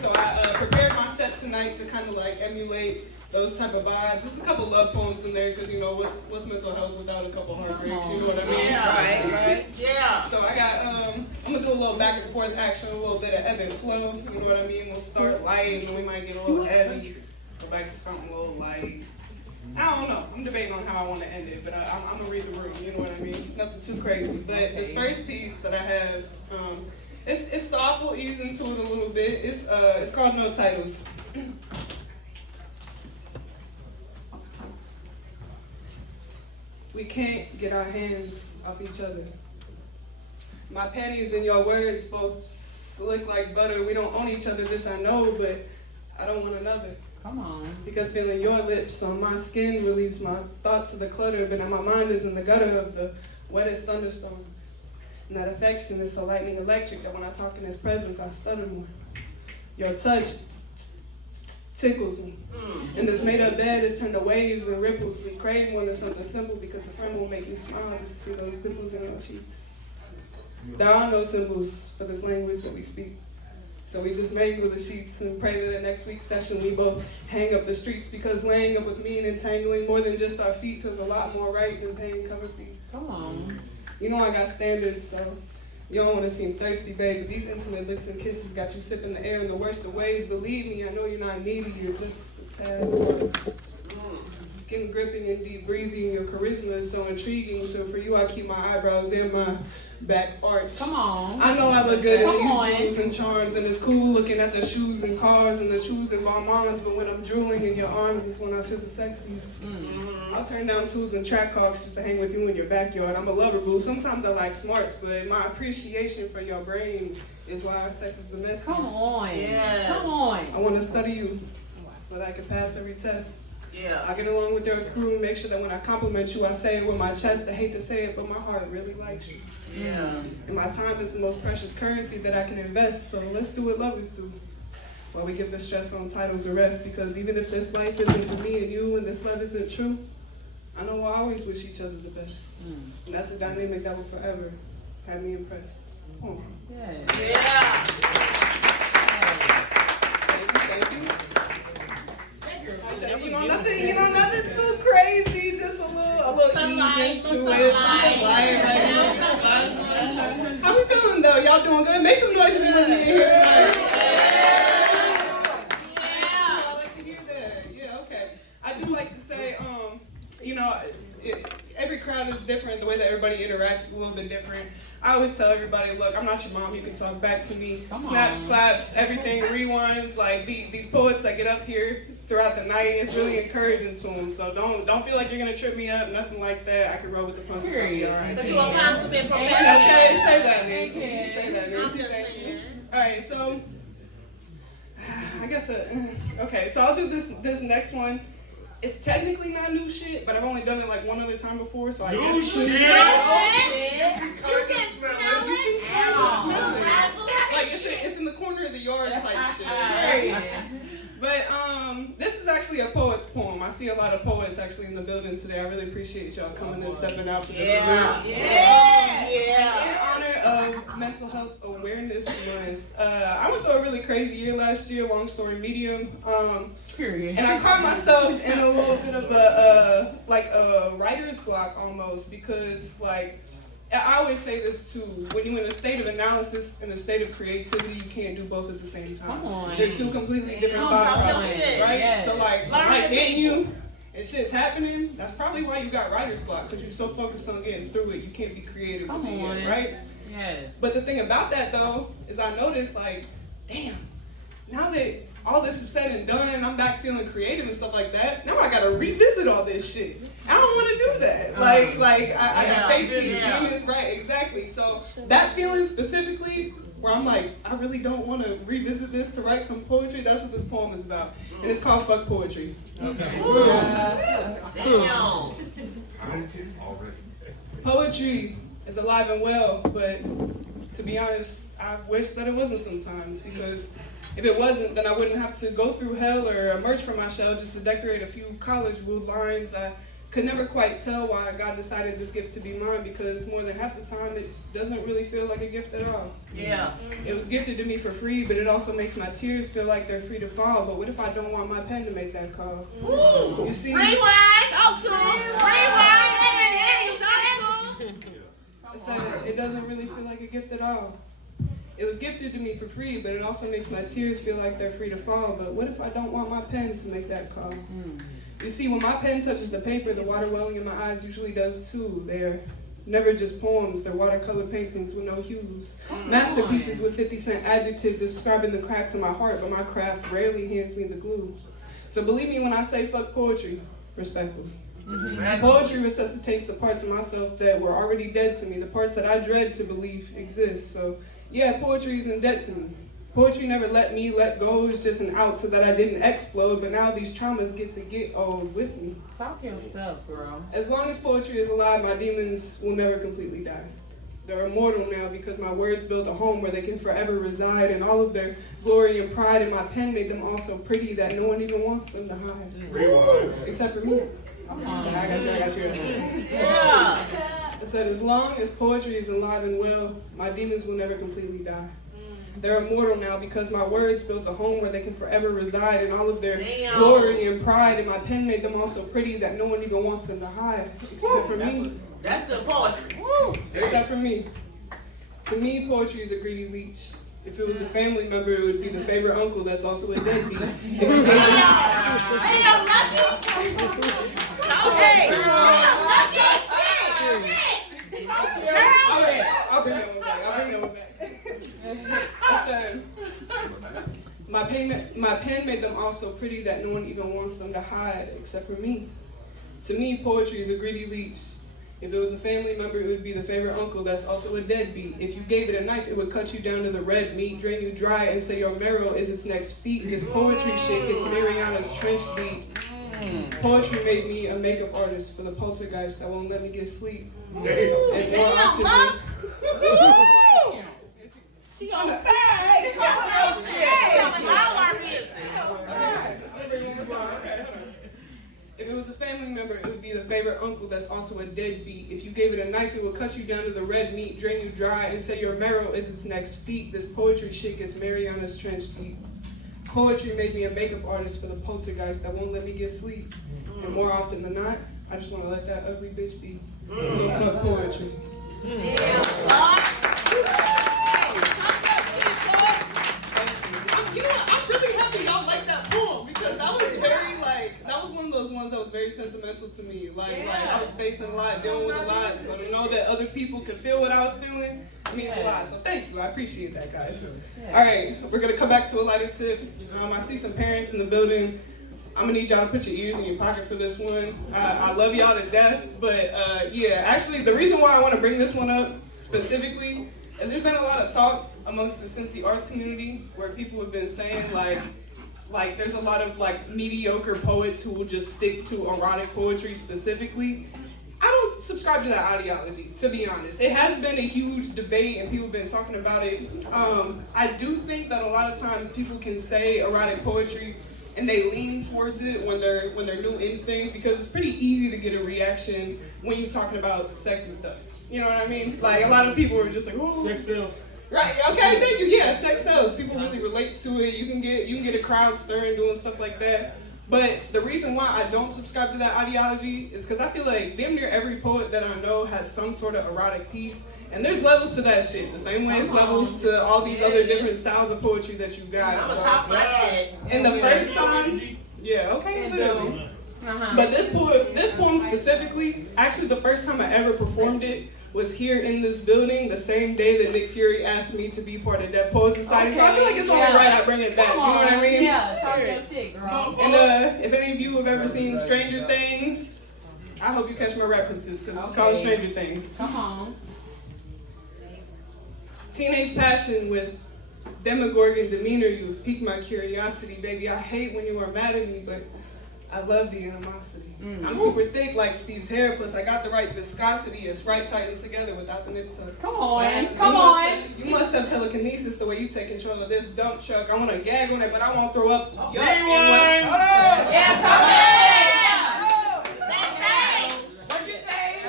So I prepared my set tonight to kind of like emulate those type of vibes. Just a couple love poems in there, because you know what's mental health without a couple heartbreaks? You know what I mean? Yeah. Right. Yeah. So I got I'm gonna do a little back and forth action, a little bit of ebb and flow. You know what I mean? We'll start light, and then we might get a little heavy. Go back to something a little light. I don't know. I'm debating on how I want to end it, but I'm gonna read the room. You know what I mean? Nothing too crazy. But this first piece that I have, it's soft. We'll ease into it a little bit. It's called No Titles. We can't get our hands off each other. My panties and your words both slick like butter. We don't own each other, this I know, but I don't want another. Come on. Because feeling your lips on my skin relieves my thoughts of the clutter, but my mind is in the gutter of the wettest thunderstorm. And that affection is so lightning electric that when I talk in his presence, I stutter more. Your touch tickles me. And this made-up bed is turned to waves and ripples. We crave more than something simple, because the friend will make you smile just to see those dimples in your cheeks. There are no symbols for this language that we speak. So we just mangle the sheets and pray that at next week's session we both hang up the streets, because laying up with me and entangling more than just our feet feels a lot more right than paying cover fees. Come on. You know I got standards, so you don't want to seem thirsty, babe, but these intimate licks and kisses got you sipping the air in the worst of ways. Believe me, I know you're not needy, you're just a tad. skin gripping and deep breathing. Your charisma is so intriguing. So for you, I keep my eyebrows in my back arched. Come on. I know I look good in Come these on. jewels and charms, and it's cool looking at the shoes and cars and the shoes in my mom's. But when I'm drooling in your arms, is when I feel the sexiest. I'll turn down tools and track hawks just to hang with you in your backyard. I'm a lover, boo. Sometimes I like smarts, but my appreciation for your brain is why our sex is the messiest. Come on. Yes. Come on. I want to study you so that I can pass every test. Yeah. I get along with your crew, make sure that when I compliment you, I say it with my chest. I hate to say it, but my heart really likes you. Yeah. And my time is the most precious currency that I can invest, so let's do what lovers do. While we give the stress on titles a rest, because even if this life isn't for me and you and this love isn't true, I know we'll always wish each other the best. And that's a dynamic that will forever have me impressed. Oh. Yeah. Yeah. Thank you. You know, nothing too crazy, just a little Sunlight, ease some into it. sunlight. Some light right now. How we feeling though? Y'all doing good? Make some noise in here. I like to hear that. Yeah, okay. I do like to say, you know, every crowd is different. The way that everybody interacts is a little bit different. I always tell everybody, look, I'm not your mom. You can talk back to me. Come Snaps, on. claps, everything, rewinds. Like these poets that get up here throughout the night, it's really encouraging to them. So don't feel like you're gonna trip me up. Nothing like that. I can roll with the punches. Period. All right. But you a consummate professional. Okay, say that, Nancy. Okay. Say that, I'm Nancy. just Thank you. saying. All right, so I guess okay. So I'll do this next one. It's technically not new shit, but I've only done it like one other time before, so I guess it's You shit. can smell it. Like it's in the corner of the yard type shit. Period. Right? But this is actually a poet's poem. I see a lot of poets actually in the building today. I really appreciate y'all coming and stepping out for this event. Yeah. In Yeah. honor of Mental Health Awareness Month, I went through a really crazy year last year, long story medium. Period. And I caught myself in a little bit of a writer's block almost, because like I always say this too, when you're in a state of analysis and a state of creativity, you can't do both at the same time. Come on. They're two completely different Come thought on, processes, right? yes. So like Learn life the hitting people. you and shit's happening, that's probably why you got writer's block, because you're so focused on getting through it, you can't be creative Come with the on. end, right? Yes. But the thing about that though, is I noticed like, damn, now that all this is said and done, I'm back feeling creative and stuff like that. Now I gotta revisit all this shit. I don't want to do that. I face these demons, right? Exactly. So that feeling specifically, where I'm like, I really don't want to revisit this to write some poetry. That's what this poem is about, and it's called "Fuck Poetry." Damn. Poetry is alive and well, but to be honest, I wish that it wasn't sometimes, because if it wasn't, then I wouldn't have to go through hell or emerge from my shell just to decorate a few college-wood lines. I could never quite tell why God decided this gift to be mine, because more than half the time it doesn't really feel like a gift at all. Yeah. It was gifted to me for free, but it also makes my tears feel like they're free to fall. But what if I don't want my pen to make that call? Ooh. You see? Rewind. Talk to him. Rewind. I said, it doesn't really feel like a gift at all. It was gifted to me for free, but it also makes my tears feel like they're free to fall. But what if I don't want my pen to make that call? You see, when my pen touches the paper, the water welling in my eyes usually does too. They're never just poems, they're watercolor paintings with no hues. Masterpieces with 50-cent adjectives describing the cracks in my heart, but my craft rarely hands me the glue. So believe me when I say fuck poetry, respectfully. Poetry resuscitates the parts of myself that were already dead to me, the parts that I dread to believe exist. So yeah, poetry is in debt to me. Poetry never let me let go, it was just an out so that I didn't explode, but now these traumas get old with me. Talk your stuff, girl. As long as poetry is alive, my demons will never completely die. They're immortal now because my words built a home where they can forever reside, and all of their glory and pride in my pen made them all so pretty that no one even wants them to hide. Rewind. Except for me. I got you. Yeah. I said, as long as poetry is alive and well, my demons will never completely die. They're immortal now because my words built a home where they can forever reside, and all of their Damn. glory and pride in my pen made them all so pretty that no one even wants them to hide, except for me. That's the poetry. Except for me. To me, poetry is a greedy leech. If it was a family member, it would be the favorite uncle that's also a deadbeat. If it I'll bring that one back. I said, my pen made them all so pretty that no one even wants them to hide except for me. To me, poetry is a greedy leech. If it was a family member, it would be the favorite uncle that's also a deadbeat. If you gave it a knife, it would cut you down to the red meat, drain you dry, and say your marrow is its next feet. This poetry shit gets Mariana's trench beat. Poetry made me a makeup artist for the poltergeist that won't let me get sleep. And more often She on fire. If it was a family member, it would be the favorite uncle that's also a deadbeat. If you gave it a knife, it would cut you down to the red meat, drain you dry, and say your marrow is its next feet. This poetry shit gets Mariana's trench deep. Poetry made me a makeup artist for the poltergeist that won't let me get sleep. And more often than not, I just want to let that ugly bitch be. So fuck poetry. I'm really happy y'all like that poem because that was very that was one of those ones that was very sentimental to me. Like I was facing a lot, dealing with a lot, so to know that other people could feel what I was feeling, it means a lot. So thank you, I appreciate that, guys. All right, we're gonna come back to a lighter tip. I see some parents in the building. I'm gonna need y'all to put your ears in your pocket for this one. I love y'all to death, but yeah, actually the reason why I want to bring this one up specifically is there's been a lot of talk amongst the Cincy arts community where people have been saying like there's a lot of mediocre poets who will just stick to erotic poetry specifically. I don't subscribe to that ideology, to be honest. It has been a huge debate and people have been talking about it. I do think that a lot of times people can say erotic poetry and they lean towards it when they're new in things because it's pretty easy to get a reaction when you're talking about sex and stuff. You know what I mean? Like a lot of people are just like, oh, sex sells. Right, okay, thank you. Yeah, sex sells. People really relate to it. You can get a crowd stirring doing stuff like that. But the reason why I don't subscribe to that ideology is because I feel like damn near every poet that I know has some sort of erotic piece. And there's levels to that shit. The same way it's levels to all these other different styles of poetry that you got. And the first time, yeah, okay, literally. But this poem specifically, actually the first time I ever performed it was here in this building the same day that Nick Fury asked me to be part of Deaf Poets Society. So I feel like it's only right I bring it back. You know what I mean? Yeah, talk your shit, girl. And if any of you have ever seen Stranger Things, I hope you catch my references because it's called Stranger Things. Come on. Teenage passion with demogorgon demeanor, you've piqued my curiosity, baby. I hate when you are mad at me, but I love the animosity. I'm super thick like Steve's hair, plus I got the right viscosity. It's right tightened together without the nip tuck. Come on. You must have telekinesis the way you take control of this dump truck. I want to gag on it, but I won't throw up. Hold on. Yeah, come on. What'd you say?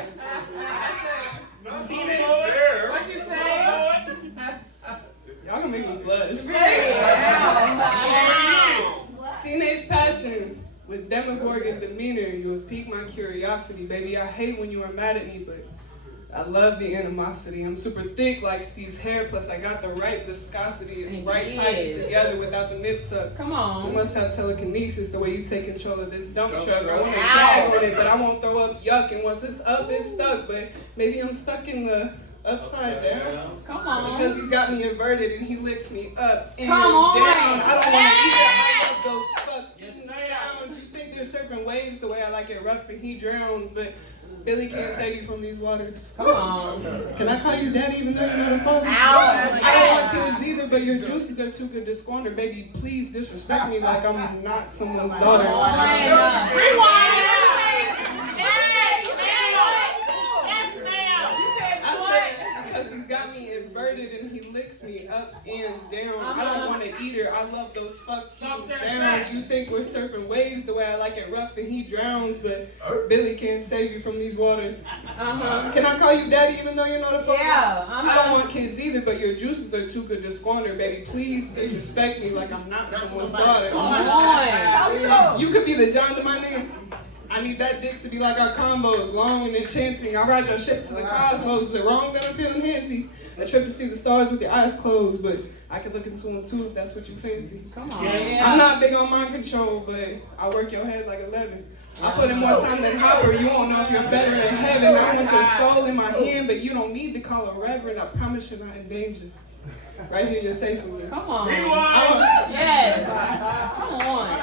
What'd you say? Y'all gonna make me blush. Teenage passion. With demogorgon demeanor, you have piqued my curiosity, baby. I hate when you are mad at me, but I love the animosity. I'm super thick like Steve's hair, plus I got the right viscosity. It's right tight together without the nip tuck. Come on. You must have telekinesis the way you take control of this dump truck. I want to gag on it, but I won't throw up yuck. And once it's up, it's stuck. But maybe I'm stuck in the upside down. Come on. Because he's got me inverted and he licks me up and Come on. down. I don't want to eat it. I love those fucking sounds. You think there's certain ways the way I like it rough and he drowns, but Billy can't save you from these waters. Come on. Can I call you daddy even though you're not a father? I don't want kids either, but your juices are too good to squander. Baby, please disrespect me like I'm not someone's daughter. Rewind. Because he's got me inverted and he licks me up and down. I don't want to eat her. I love those fucking sounds. You think we're surfing waves the way I like it rough and he drowns, but Billy can't save you from these waters. Can I call you daddy even though you're not a father? Yeah. I don't want kids either, but your juices are too good to squander. Baby, please disrespect me like I'm not someone's daughter. Come on. You could be the John to my Nancy. I need that dick to be like our combos, long and enchanting. I'll ride your ship to the cosmos. Is it wrong that I'm feeling handsy? A trip to see the stars with your eyes closed, but I can look into them too if that's what you fancy. Come on. I'm not big on mind control, but I work your head like 11. I put in more time than Hopper. You won't know if you're better in heaven. I want your soul in my hand, but you don't need to call a reverend. I promise you're not in danger. Right here, you're safe with me. Come on. Rewind. Yes. Come on.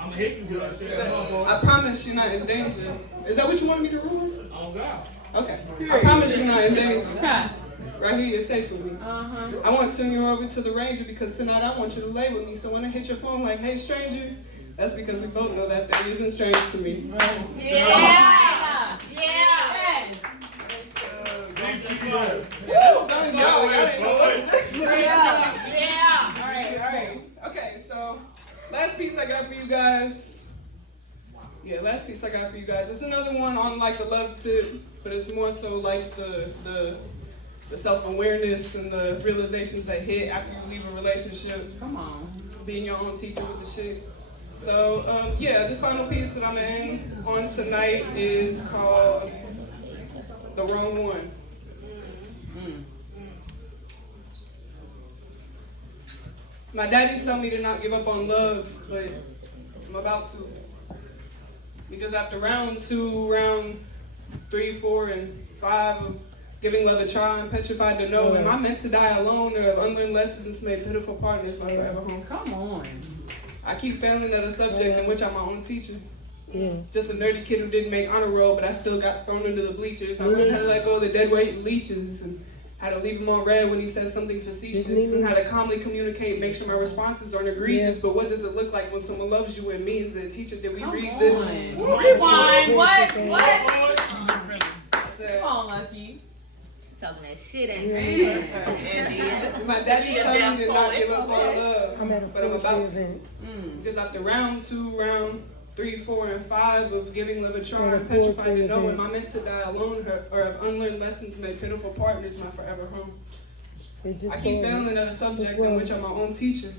I'm hitting you right there. I promise you're not in danger. Is that what you wanted me to ruin? Oh, God. Okay. I promise you're not in danger. Right here, you're safe with me. Uh-huh. I want to turn you over to the ranger because tonight I want you to lay with me. So when I hit your phone like, hey, stranger, that's because we both know that thing isn't strange to me. Yeah. Yeah. That's done, y'all. Y'all didn't know what. Yeah. All right. Okay, so last piece I got for you guys. Yeah, last piece I got for you guys. It's another one on like the love tip, but it's more so like the self-awareness and the realizations that hit after you leave a relationship. Come on. Being your own teacher with the shit. So yeah, this final piece that I'm gonna end on tonight is called The Wrong One. My daddy told me to not give up on love, but I'm about to. Because after round 2, round 3, 4, and 5 of giving love a try, I'm petrified to know, am I meant to die alone or have unlearned lessons made pitiful partners my forever home? Come on. I keep failing at a subject in which I'm my own teacher. Just a nerdy kid who didn't make honor roll, but I still got thrown into the bleachers. I learned how to let go of the dead weight leeches and how to leave him on red when he says something facetious and how to calmly communicate and make sure my responses aren't egregious. But what does it look like when someone loves you and means it? Teacher, did we read this? Rewind. What? I said, Come on, Lucky. Talking that shit at me. my daddy She a told deaf me to not poet. give up on love, but I'm about to. Mm. Because after round 2, round 3, 4, and 5 of giving love a try, I'm petrified to know, am I meant to die alone or have unlearned lessons made pitiful partners my forever home? I keep failing at a subject in which I'm my own teacher.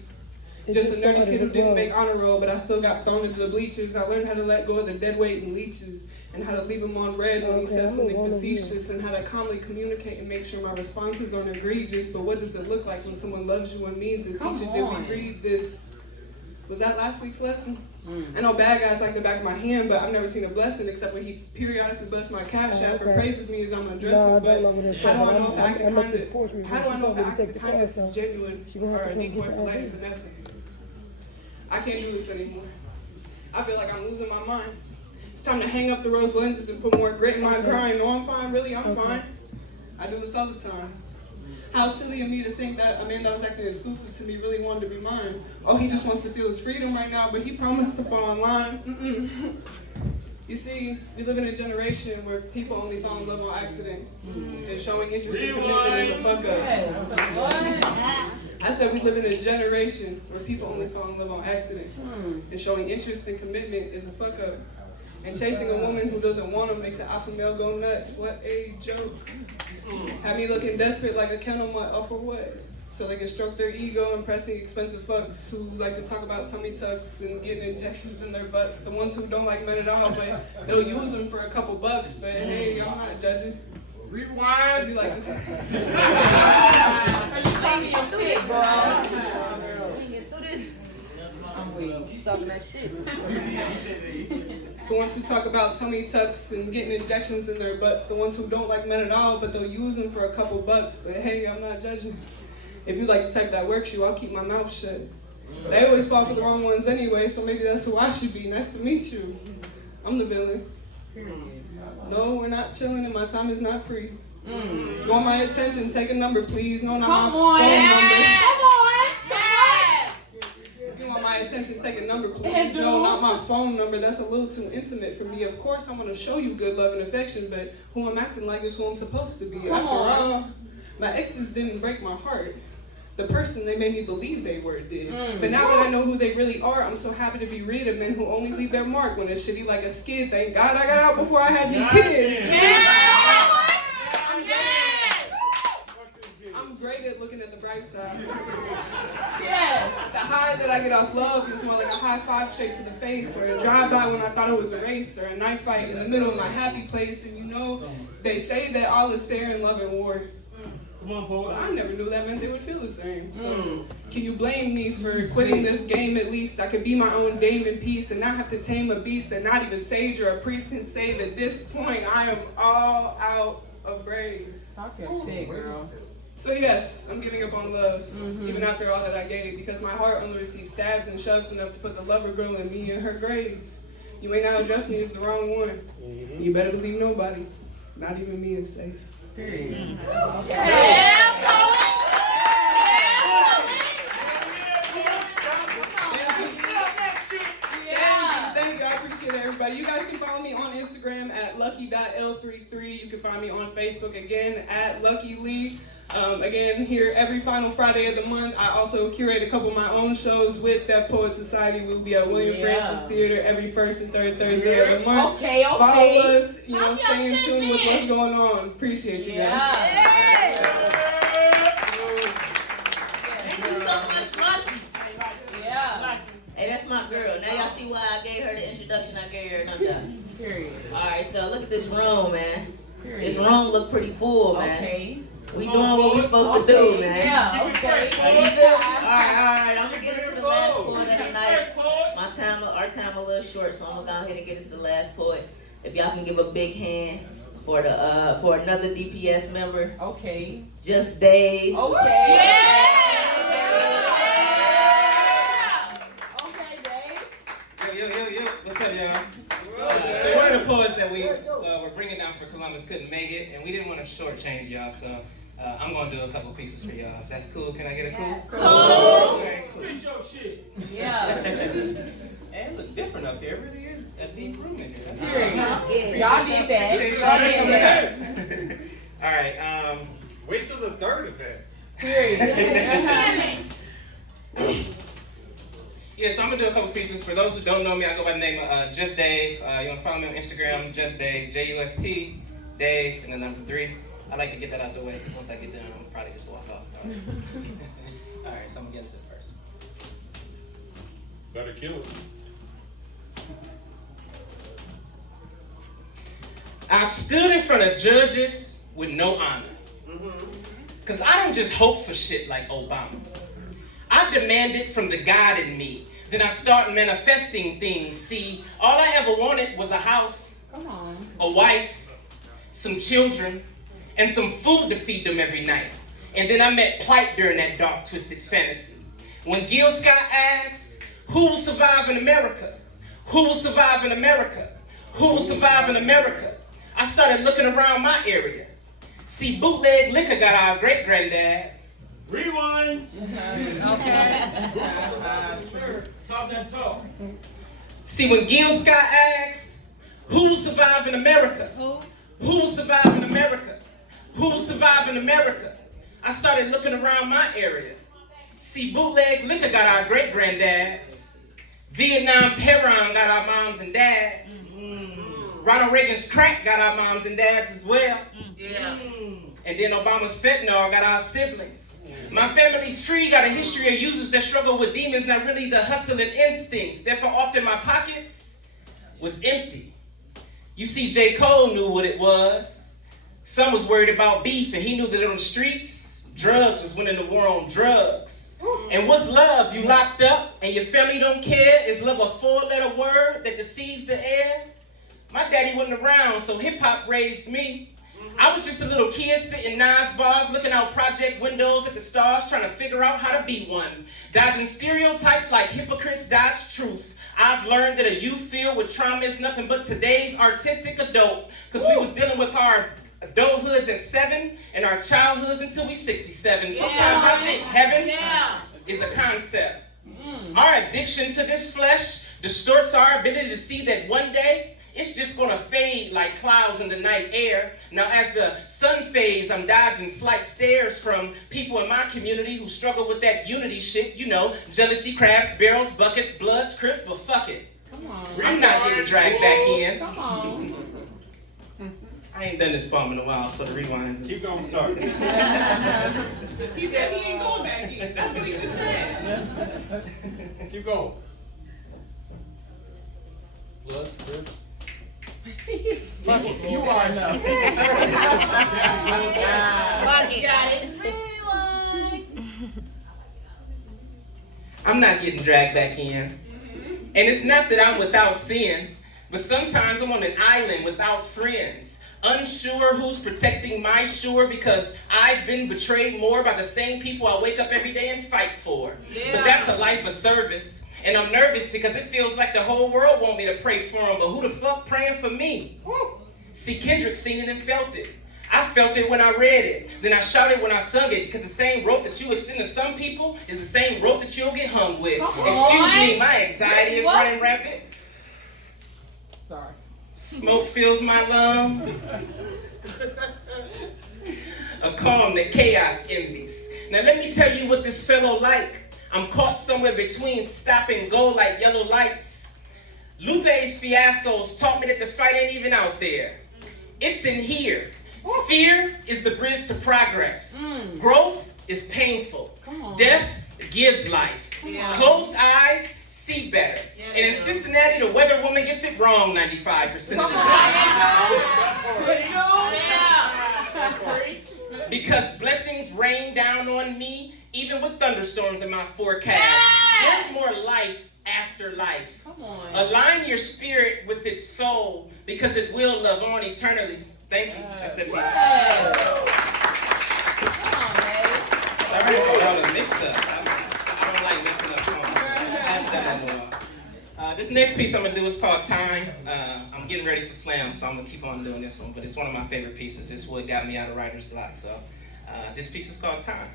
Just a nerdy kid who didn't make honor roll, but I still got thrown into the bleachers. I learned how to let go of the dead weight and leeches, and how to leave him on red when he says something facetious, and how to calmly communicate and make sure my responses aren't egregious. But what does it look like when someone loves you and means it? Teacher, did we read this? Was that last week's lesson? I know bad guys like the back of my hand, but I've never seen a blessing except when he periodically busts my cash app or praises me as I'm undressing. But how do I know if I act the kindness is genuine or a decoy for light and finesse? I can't do this anymore. I feel like I'm losing my mind. It's time to hang up the rose lenses and put more grit in my grind. No, I'm fine, really, I'm fine. I do this all the time. How silly of me to think that a man that was acting exclusive to me really wanted to be mine. Oh, he just wants to feel his freedom right now, but he promised to fall in line. You see, we live in a generation where people only fall in love on accident. And showing interest in commitment is a fuck up. I said we live in a generation where people only fall in love on accident. And showing interest in commitment is a fuck up. And chasing a woman who doesn't want him makes an alpha male go nuts. What a joke. Have me looking desperate like a kennel mutt. Oh, for what? So they can stroke their ego, impressing expensive fucks who like to talk about tummy tucks and getting injections in their butts. The ones who don't like men at all, but they'll use them for a couple bucks. But hey, I'm not judging. Rewind. You like this? Are you talking your shit, bro? I'm weak. Talking that shit. The ones who talk about tummy tucks and getting injections in their butts. The ones who don't like men at all, but they'll use them for a couple bucks. But hey, I'm not judging. If you like the type that works you, I'll keep my mouth shut. They always fall for the wrong ones anyway, so maybe that's who I should be. Nice to meet you. I'm the villain. No, we're not chilling and my time is not free. If you want my attention, take a number, please. No, not my phone number. If you want my attention, take a number, please. No, not my phone number. That's a little too intimate for me. Of course, I'm going to show you good love and affection, but who I'm acting like is who I'm supposed to be. After all, my exes didn't break my heart. The person they made me believe they were did. But now that I know who they really are, I'm so happy to be rid of men who only leave their mark when it's shitty like a skid. Thank God I got out before I had any kids. I'm great at looking at the bright side. The high that I get off love is more like a high five straight to the face, or a drive-by when I thought it was a race, or a knife fight in the middle of my happy place. And you know, they say that all is fair in love and war. Come on, Well, Poet. I never knew that meant they would feel the same. So, can you blame me for quitting this game at least? I could be my own dame in peace and not have to tame a beast that not even sage or a priest can save. At this point, I am all out of brave. Talk your shit, girl. So yes, I'm giving up on love, even after all that I gave, because my heart only received stabs and shoves enough to put the lover girl in me in her grave. You ain't out addressed me as the wrong one. You better believe nobody, not even me, is safe. Period. Yeah, Poet. Thank you, I appreciate everybody. You guys can follow me on Instagram at lucky.l33. You can find me on Facebook again at Lucky Lee. Again, here every final Friday of the month. I also curate a couple of my own shows with Deaf Poet Society. We'll be at William Francis Theater every first and third Thursday of the month. Okay. Follow us, stay in tune with what's going on. Appreciate you guys. Thank you so much, Lucky. Yeah. Hey, that's my girl. Now y'all see why I gave her the introduction I gave her, don't y'all? Period. All right, so look at this room, man. Period. This room look pretty full, man. Okay. We doing what we supposed to do, man. Yeah. Okay. Are you feel? All right. I'm gonna get into the last poet of the night. Our time a little short, so I'm gonna go ahead and get into the last poet. If y'all can give a big hand for the for another DPS member, Okay. Just Dave. Okay. Yo, what's up, y'all? So one of the poets that we were bringing down for Columbus couldn't make it, and we didn't want to shortchange y'all, so I'm gonna do a couple pieces for y'all. If that's cool, can I get a cool? Cool. Very cool. Spit your shit. Yeah. And it looks different up here. It really is a deep room in here. Period. Yeah. Y'all did that. Y'all did that. All right. Wait till the third event. Period. Yeah, so I'm gonna do a couple pieces. For those who don't know me, I go by the name of Just Dave. You wanna follow me on Instagram, Just Dave, Just Dave, and the number 3. I like to get that out the way. Once I get done, I'm gonna probably just walk off. All right, so I'm gonna get into it first. Better kill it. I've stood in front of judges with no honor. Cause I don't just hope for shit like Obama. I demand it from the God in me. Then I start manifesting things. See, all I ever wanted was a house, Come on. a wife, some children, and some food to feed them every night. And then I met plight during that dark, twisted fantasy. When Gil Scott asked, who will survive in America? Who will survive in America? Who will survive in America? I started looking around my area. See, bootleg liquor got our great-granddads. Rewind. Okay. Talk that talk. See, when Gil Scott asked, who will survive in America? Who will survive in America? Who will survive in America? I started looking around my area. See, bootleg liquor got our great-granddads. Vietnam's heroin got our moms and dads. Ronald Reagan's crack got our moms and dads as well. And then Obama's fentanyl got our siblings. My family tree got a history of users that struggle with demons, not really the hustling instincts. Therefore, often my pockets was empty. You see, J. Cole knew what it was. Some was worried about beef, and he knew that on the streets, drugs was winning the war on drugs. And what's love? You locked up, and your family don't care? Is love a 4-letter word that deceives the air? My daddy wasn't around, so hip-hop raised me. I was just a little kid spitting Nas bars, looking out project windows at the stars, trying to figure out how to be one. Dodging stereotypes like hypocrites dodge truth. I've learned that a youth filled with trauma is nothing but today's artistic adult, because we was dealing with our adulthoods at 7 and our childhoods until we 67. Sometimes I think heaven is a concept. Our addiction to this flesh distorts our ability to see that one day it's just gonna fade like clouds in the night air. Now as the sun fades, I'm dodging slight stares from people in my community who struggle with that unity shit, you know, jealousy, crabs, barrels, buckets, bloods, crisp, but fuck it. Come on. I'm not getting dragged back in. Come on. I ain't done this poem in a while, so the rewinds is... Keep going. Sorry. He said he ain't going back in. That's what he just said. Keep going. Blood, Crips. You are enough. Lucky got it. I'm not getting dragged back in. And it's not that I'm without sin, but sometimes I'm on an island without friends, unsure who's protecting my shore because I've been betrayed more by the same people I wake up every day and fight for. Yeah. But that's a life of service. And I'm nervous because it feels like the whole world want me to pray for them, but who the fuck praying for me? See, Kendrick seen it and felt it. I felt it when I read it. Then I shouted when I sung it, because the same rope that you extend to some people is the same rope that you'll get hung with. Excuse me, my anxiety is running rapid. Sorry. Smoke fills my lungs. A calm that chaos envies. Now let me tell you what this fellow like. I'm caught somewhere between stop and go like yellow lights. Lupe's fiascos taught me that the fight ain't even out there. It's in here. Fear is the bridge to progress. Growth is painful. Death gives life. Closed eyes see better. And in Cincinnati, the weather woman gets it wrong 95% of the time. Because blessings rain down on me, even with thunderstorms in my forecast. There's more life after life. Align your spirit with its soul, because it will love on eternally. Thank you. That's the piece. I really want to mix up. I don't like mixing up songs. I haven't done that in a while. This next piece I'm going to do is called Time. I'm getting ready for Slam, so I'm going to keep on doing this one. But it's one of my favorite pieces. It's what got me out of writer's block. So this piece is called Time.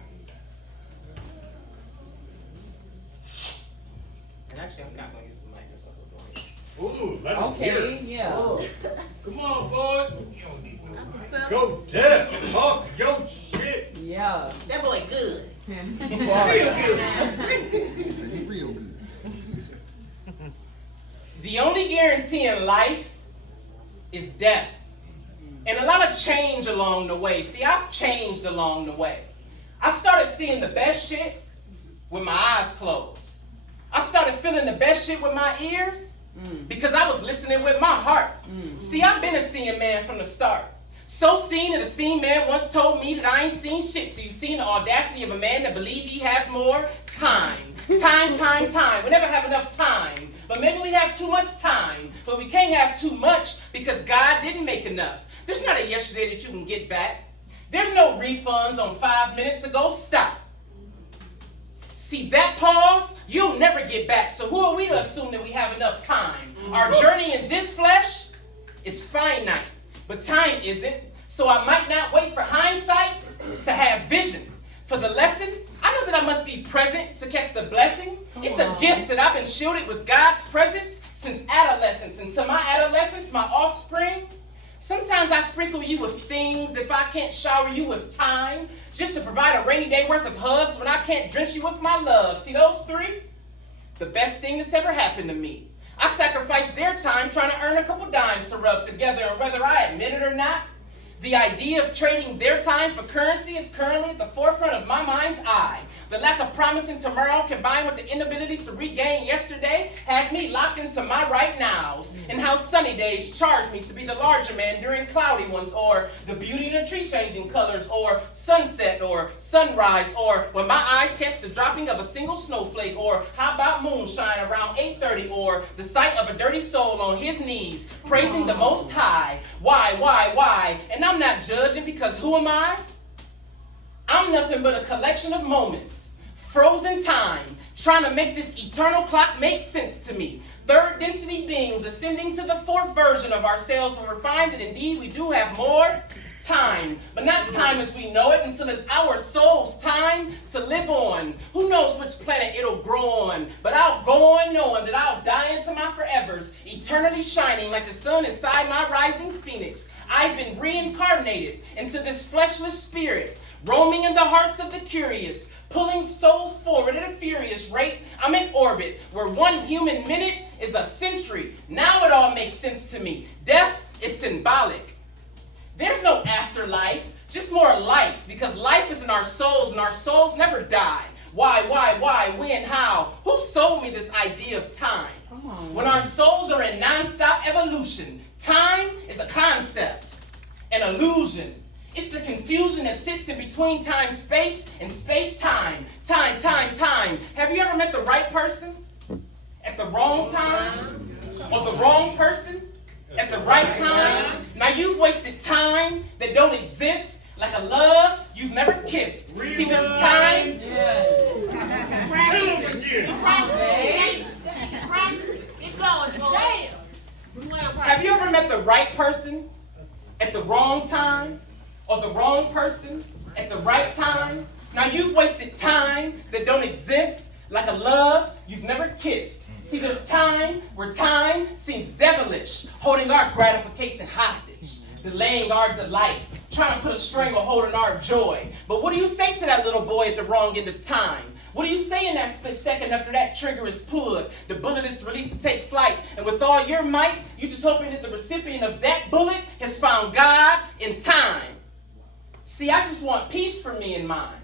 And actually, I'm not going to use the mic. That's what we're doing. Ooh, let him hear Okay, it. yeah. Come on, boy. Go down. Talk your shit. Yeah. That boy good. Real good. The only guarantee in life is death. And a lot of change along the way. See, I've changed along the way. I started seeing the best shit with my eyes closed. I started feeling the best shit with my ears because I was listening with my heart. See, I've been a seeing man from the start. So seen that a seen man once told me that I ain't seen shit till you've seen the audacity of a man that believe he has more time. Time. We never have enough time. But maybe we have too much time. But we can't have too much because God didn't make enough. There's not a yesterday that you can get back. There's no refunds on 5 minutes ago. Stop. See, that pause, you'll never get back. So who are we to assume that we have enough time? Our journey in this flesh is finite, but time isn't. So I might not wait for hindsight to have vision. For the lesson, I know that I must be present to catch the blessing. It's a gift that I've been shielded with God's presence since adolescence. And to my adolescence, my offspring, sometimes I sprinkle you with things if I can't shower you with time, just to provide a rainy day worth of hugs when I can't drench you with my love. See those three? The best thing that's ever happened to me. I sacrificed their time trying to earn a couple dimes to rub together, and whether I admit it or not, the idea of trading their time for currency is currently at the forefront of my mind's eye. The lack of promising tomorrow combined with the inability to regain yesterday has me locked into my right nows. And how sunny days charge me to be the larger man during cloudy ones, or the beauty in the tree changing colors, or sunset, or sunrise, or when my eyes catch the dropping of a single snowflake, or how about moonshine around 8:30, or the sight of a dirty soul on his knees praising the Most High. Why? And I'm not judging, because who am I? I'm nothing but a collection of moments, frozen time, trying to make this eternal clock make sense to me. Third density beings ascending to the fourth version of ourselves when we find that indeed we do have more time, but not time as we know it until it's our soul's time to live on. Who knows which planet it'll grow on, but I'll go on knowing that I'll die into my forevers, eternally shining like the sun inside my rising phoenix. I've been reincarnated into this fleshless spirit, roaming in the hearts of the curious, pulling souls forward at a furious rate. I'm in orbit, where 1 human minute is a century. Now it all makes sense to me. Death is symbolic. There's no afterlife, just more life, because life is in our souls, and our souls never die. Why, when, how? Who sold me this idea of time? When our souls are in nonstop evolution, time is a concept, an illusion. It's the confusion that sits in between time, space, and space, time. Time, time, time. Have you ever met the right person at the wrong time? Or the wrong person at the right time? Now you've wasted time that don't exist, like a love you've never kissed. See, there's time. Have you ever met the right person at the wrong time? Or the wrong person at the right time? Now you've wasted time that don't exist, like a love you've never kissed. See, there's time where time seems devilish, holding our gratification hostage, delaying our delight, trying to put a stranglehold on our joy. But what do you say to that little boy at the wrong end of time? What do you say in that split second after that trigger is pulled, the bullet is released to take flight, and with all your might, you're just hoping that the recipient of that bullet has found God in time? See, I just want peace for me and mine.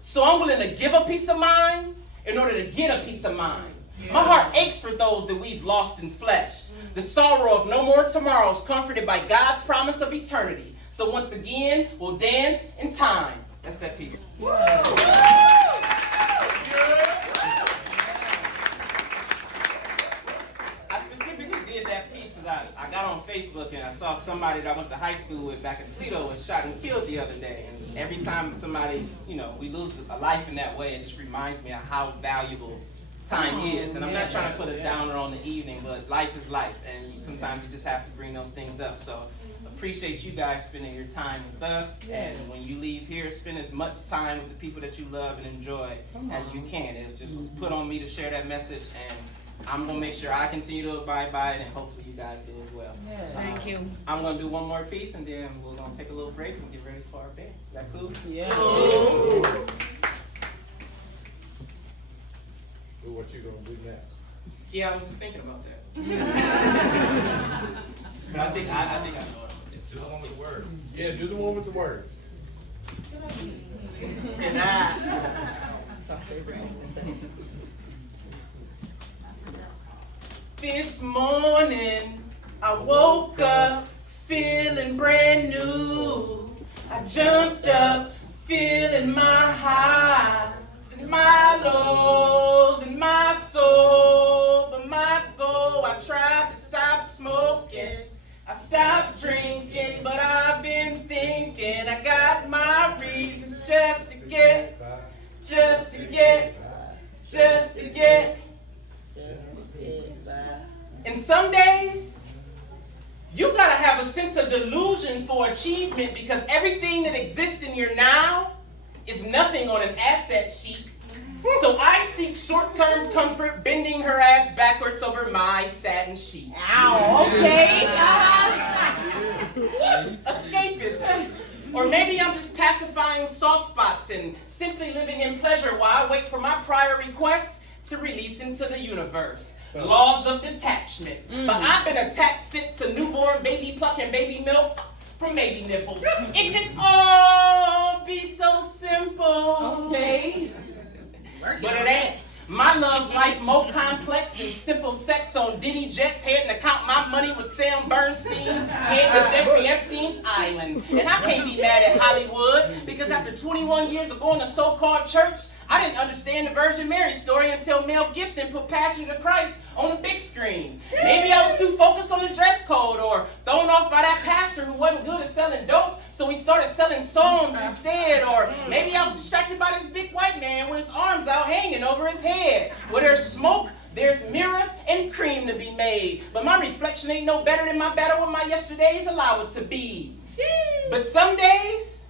So I'm willing to give a piece of mind in order to get a piece of mind. My heart aches for those that we've lost in flesh. The sorrow of no more tomorrows comforted by God's promise of eternity. So once again, we'll dance in time. That's that piece. I specifically did that piece because I got on Facebook and I saw somebody that I went to high school with back in Toledo was shot and killed the other day. And every time somebody, we lose a life in that way, it just reminds me of how valuable time is. And I'm not trying to put a downer on the evening, but life is life. And sometimes you just have to bring those things up. So appreciate you guys spending your time with us. And when you leave here, spend as much time with the people that you love and enjoy as you can. It was put on me to share that message, and I'm going to make sure I continue to abide by it, and hopefully you guys do as well. Thank you. I'm going to do one more piece, and then we're going to take a little break and get ready for our band. Is that cool? Yeah. What you gonna do next? Yeah, I was just thinking about that. But I think I know what I'm going to do. Do the one with the words. Yeah, do the one with the words. This morning, I woke up feeling brand new. I jumped up feeling my highs and my lows and my soul. But my goal, I tried to stop smoking. I stopped drinking, but I've been thinking I got my reasons just to get. And some days, you gotta have a sense of delusion for achievement because everything that exists in your now is nothing on an asset sheet. So I seek short-term comfort, bending her ass backwards over my satin sheet. Ow, okay. What? Escapism. Or maybe I'm just pacifying soft spots and simply living in pleasure while I wait for my prior requests to release into the universe. Laws of detachment. But I've been attached since a newborn baby plucking baby milk from baby nipples. It can all be so simple. Okay. But it ain't. My love life more complex than simple sex on Diddy Jets heading to count my money with Sam Bernstein heading to Jeffrey Epstein's island. And I can't be mad at Hollywood because after 21 years of going to so-called church, I didn't understand the Virgin Mary story until Mel Gibson put Passion of Christ on the big screen. Maybe I was too focused on the dress code or thrown off by that pastor who wasn't good at selling dope, so he started selling songs instead. Or maybe I was distracted by this big white man with his arms out hanging over his head. Where there's smoke, there's mirrors and cream to be made. But my reflection ain't no better than my battle with my yesterdays allow it to be. But some days,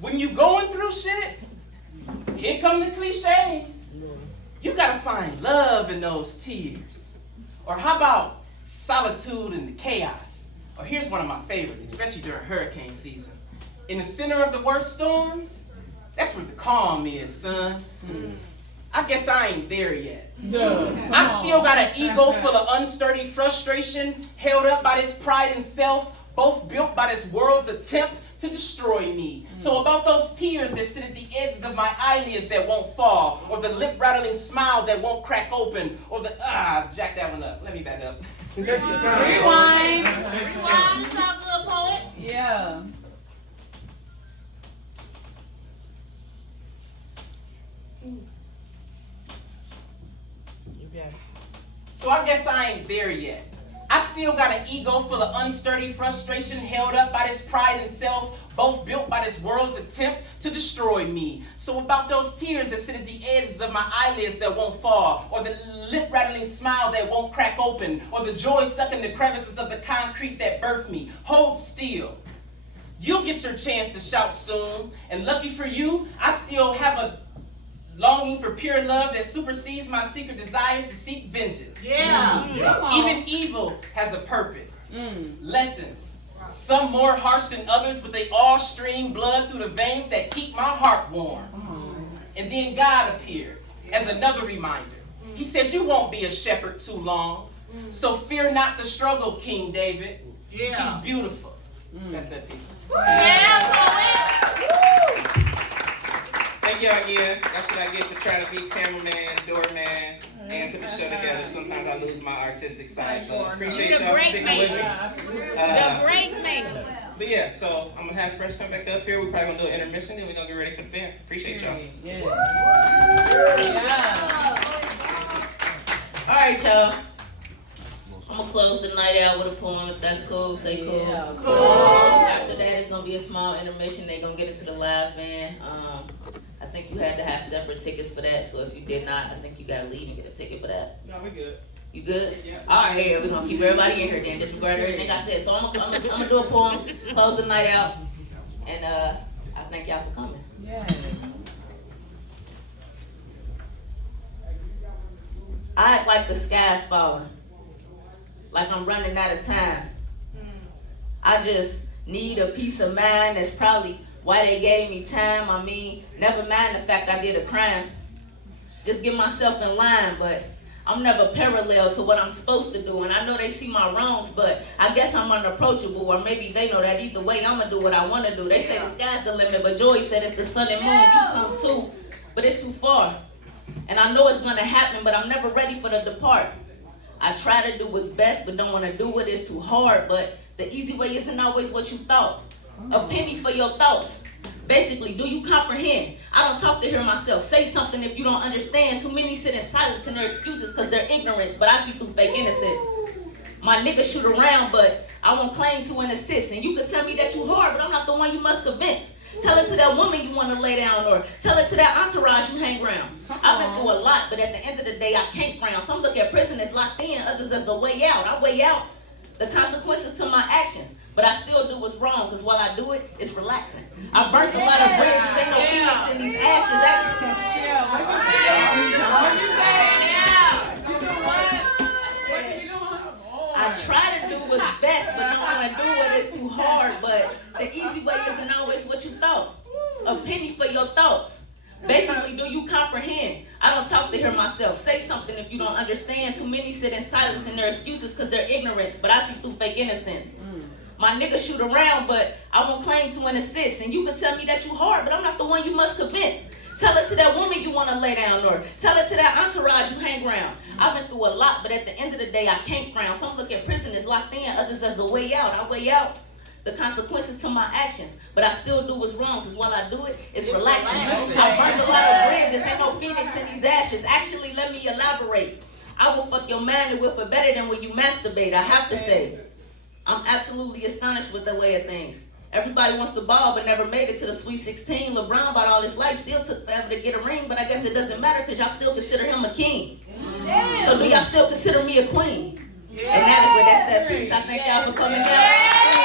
when you going through shit, here come the cliches. You gotta find love in those tears. Or how about solitude and the chaos? Or here's one of my favorites, especially during hurricane season. In the center of the worst storms, that's where the calm is, son. I guess I ain't there yet. I still got an ego full of unsturdy frustration, held up by this pride and self, both built by this world's attempt to destroy me. So about those tears that sit at the edges of my eyelids that won't fall, or the lip rattling smile that won't crack open, or the jack that one up. Let me back up. Rewind. Rewind. It's all good, poet. Yeah. So I guess I ain't there yet. I still got an ego full of unsturdy frustration, held up by this pride and self, both built by this world's attempt to destroy me. So about those tears that sit at the edges of my eyelids that won't fall, or the lip-rattling smile that won't crack open, or the joy stuck in the crevices of the concrete that birthed me, hold still. You'll get your chance to shout soon, and lucky for you, I still have a longing for pure love that supersedes my secret desires to seek vengeance. Even evil has a purpose. Lessons. Some more harsh than others, but they all stream blood through the veins that keep my heart warm. And then God appeared as another reminder. He says, you won't be a shepherd too long. So fear not the struggle, King David. She's beautiful. That's that piece. Thank y'all again. That's what I get for trying to be cameraman, doorman, and put the show together. Sometimes I lose my artistic side, but appreciate y'all for sticking with me. The great man. But yeah, so I'm gonna have Fresh come back up here. We're probably gonna do an intermission, and we're gonna get ready for the band. Appreciate y'all. All right, y'all. I'm gonna close the night out with a poem. If that's cool, say cool. After that, it's gonna be a small intermission. They're gonna get into the live band. I think you had to have separate tickets for that. So if you did not, I think you gotta leave and get a ticket for that. No, we good. You good? Yeah. All right, here we're gonna keep everybody in here then. Disregard everything I said. So I'm gonna do a poem, close the night out, and I thank y'all for coming. I act like the sky's falling, like I'm running out of time. I just need a peace of mind. That's probably why they gave me time. I mean, never mind the fact I did a crime. Just get myself in line, but I'm never parallel to what I'm supposed to do. And I know they see my wrongs, but I guess I'm unapproachable, or maybe they know that either way I'm gonna do what I wanna do. They say the sky's the limit, but Joy said it's the sun and moon. You come too, but it's too far. And I know it's gonna happen, but I'm never ready for the depart. I try to do what's best, but don't wanna do it. It's too hard, but the easy way isn't always what you thought. A penny for your thoughts. Basically, do you comprehend? I don't talk to hear myself. Say something if you don't understand. Too many sit in silence in their excuses because they're ignorance, but I see through fake innocence. My nigga shoot around, but I won't claim to an assist. And you could tell me that you hard, but I'm not the one you must convince. Tell it to that woman you want to lay down, or tell it to that entourage you hang around. I've been through a lot, but at the end of the day, I can't frown. Some look at prison as locked in, others as a way out. I weigh out the consequences to my actions, but I still do what's wrong, because while I do it, it's relaxing. I burnt a lot of bridges, ain't no phoenix in these ashes. I try to do what's best, but don't want to do it. It's too hard, but the easy way isn't always what you thought. A penny for your thoughts. Basically, do you comprehend? I don't talk to hear myself. Say something if you don't understand. Too many sit in silence in their excuses because they're ignorance, but I see through fake innocence. My nigga shoot around, but I won't claim to an assist. And you can tell me that you hard, but I'm not the one you must convince. Tell it to that woman you want to lay down, or tell it to that entourage you hang around. I've been through a lot, but at the end of the day, I can't frown. Some look at prison as locked in, others as a way out. I weigh out the consequences to my actions, but I still do what's wrong, because while I do it, it's relaxing. I burned a lot of bridges, ain't no phoenix in these ashes. Actually, let me elaborate. I will fuck your mind and will feel better than when you masturbate. I have to say, I'm absolutely astonished with the way of things. Everybody wants to ball, but never made it to the Sweet 16. LeBron bought all his life, still took forever to get a ring, but I guess it doesn't matter, because y'all still consider him a king. So do y'all still consider me a queen? And that's that piece. I thank y'all for coming down.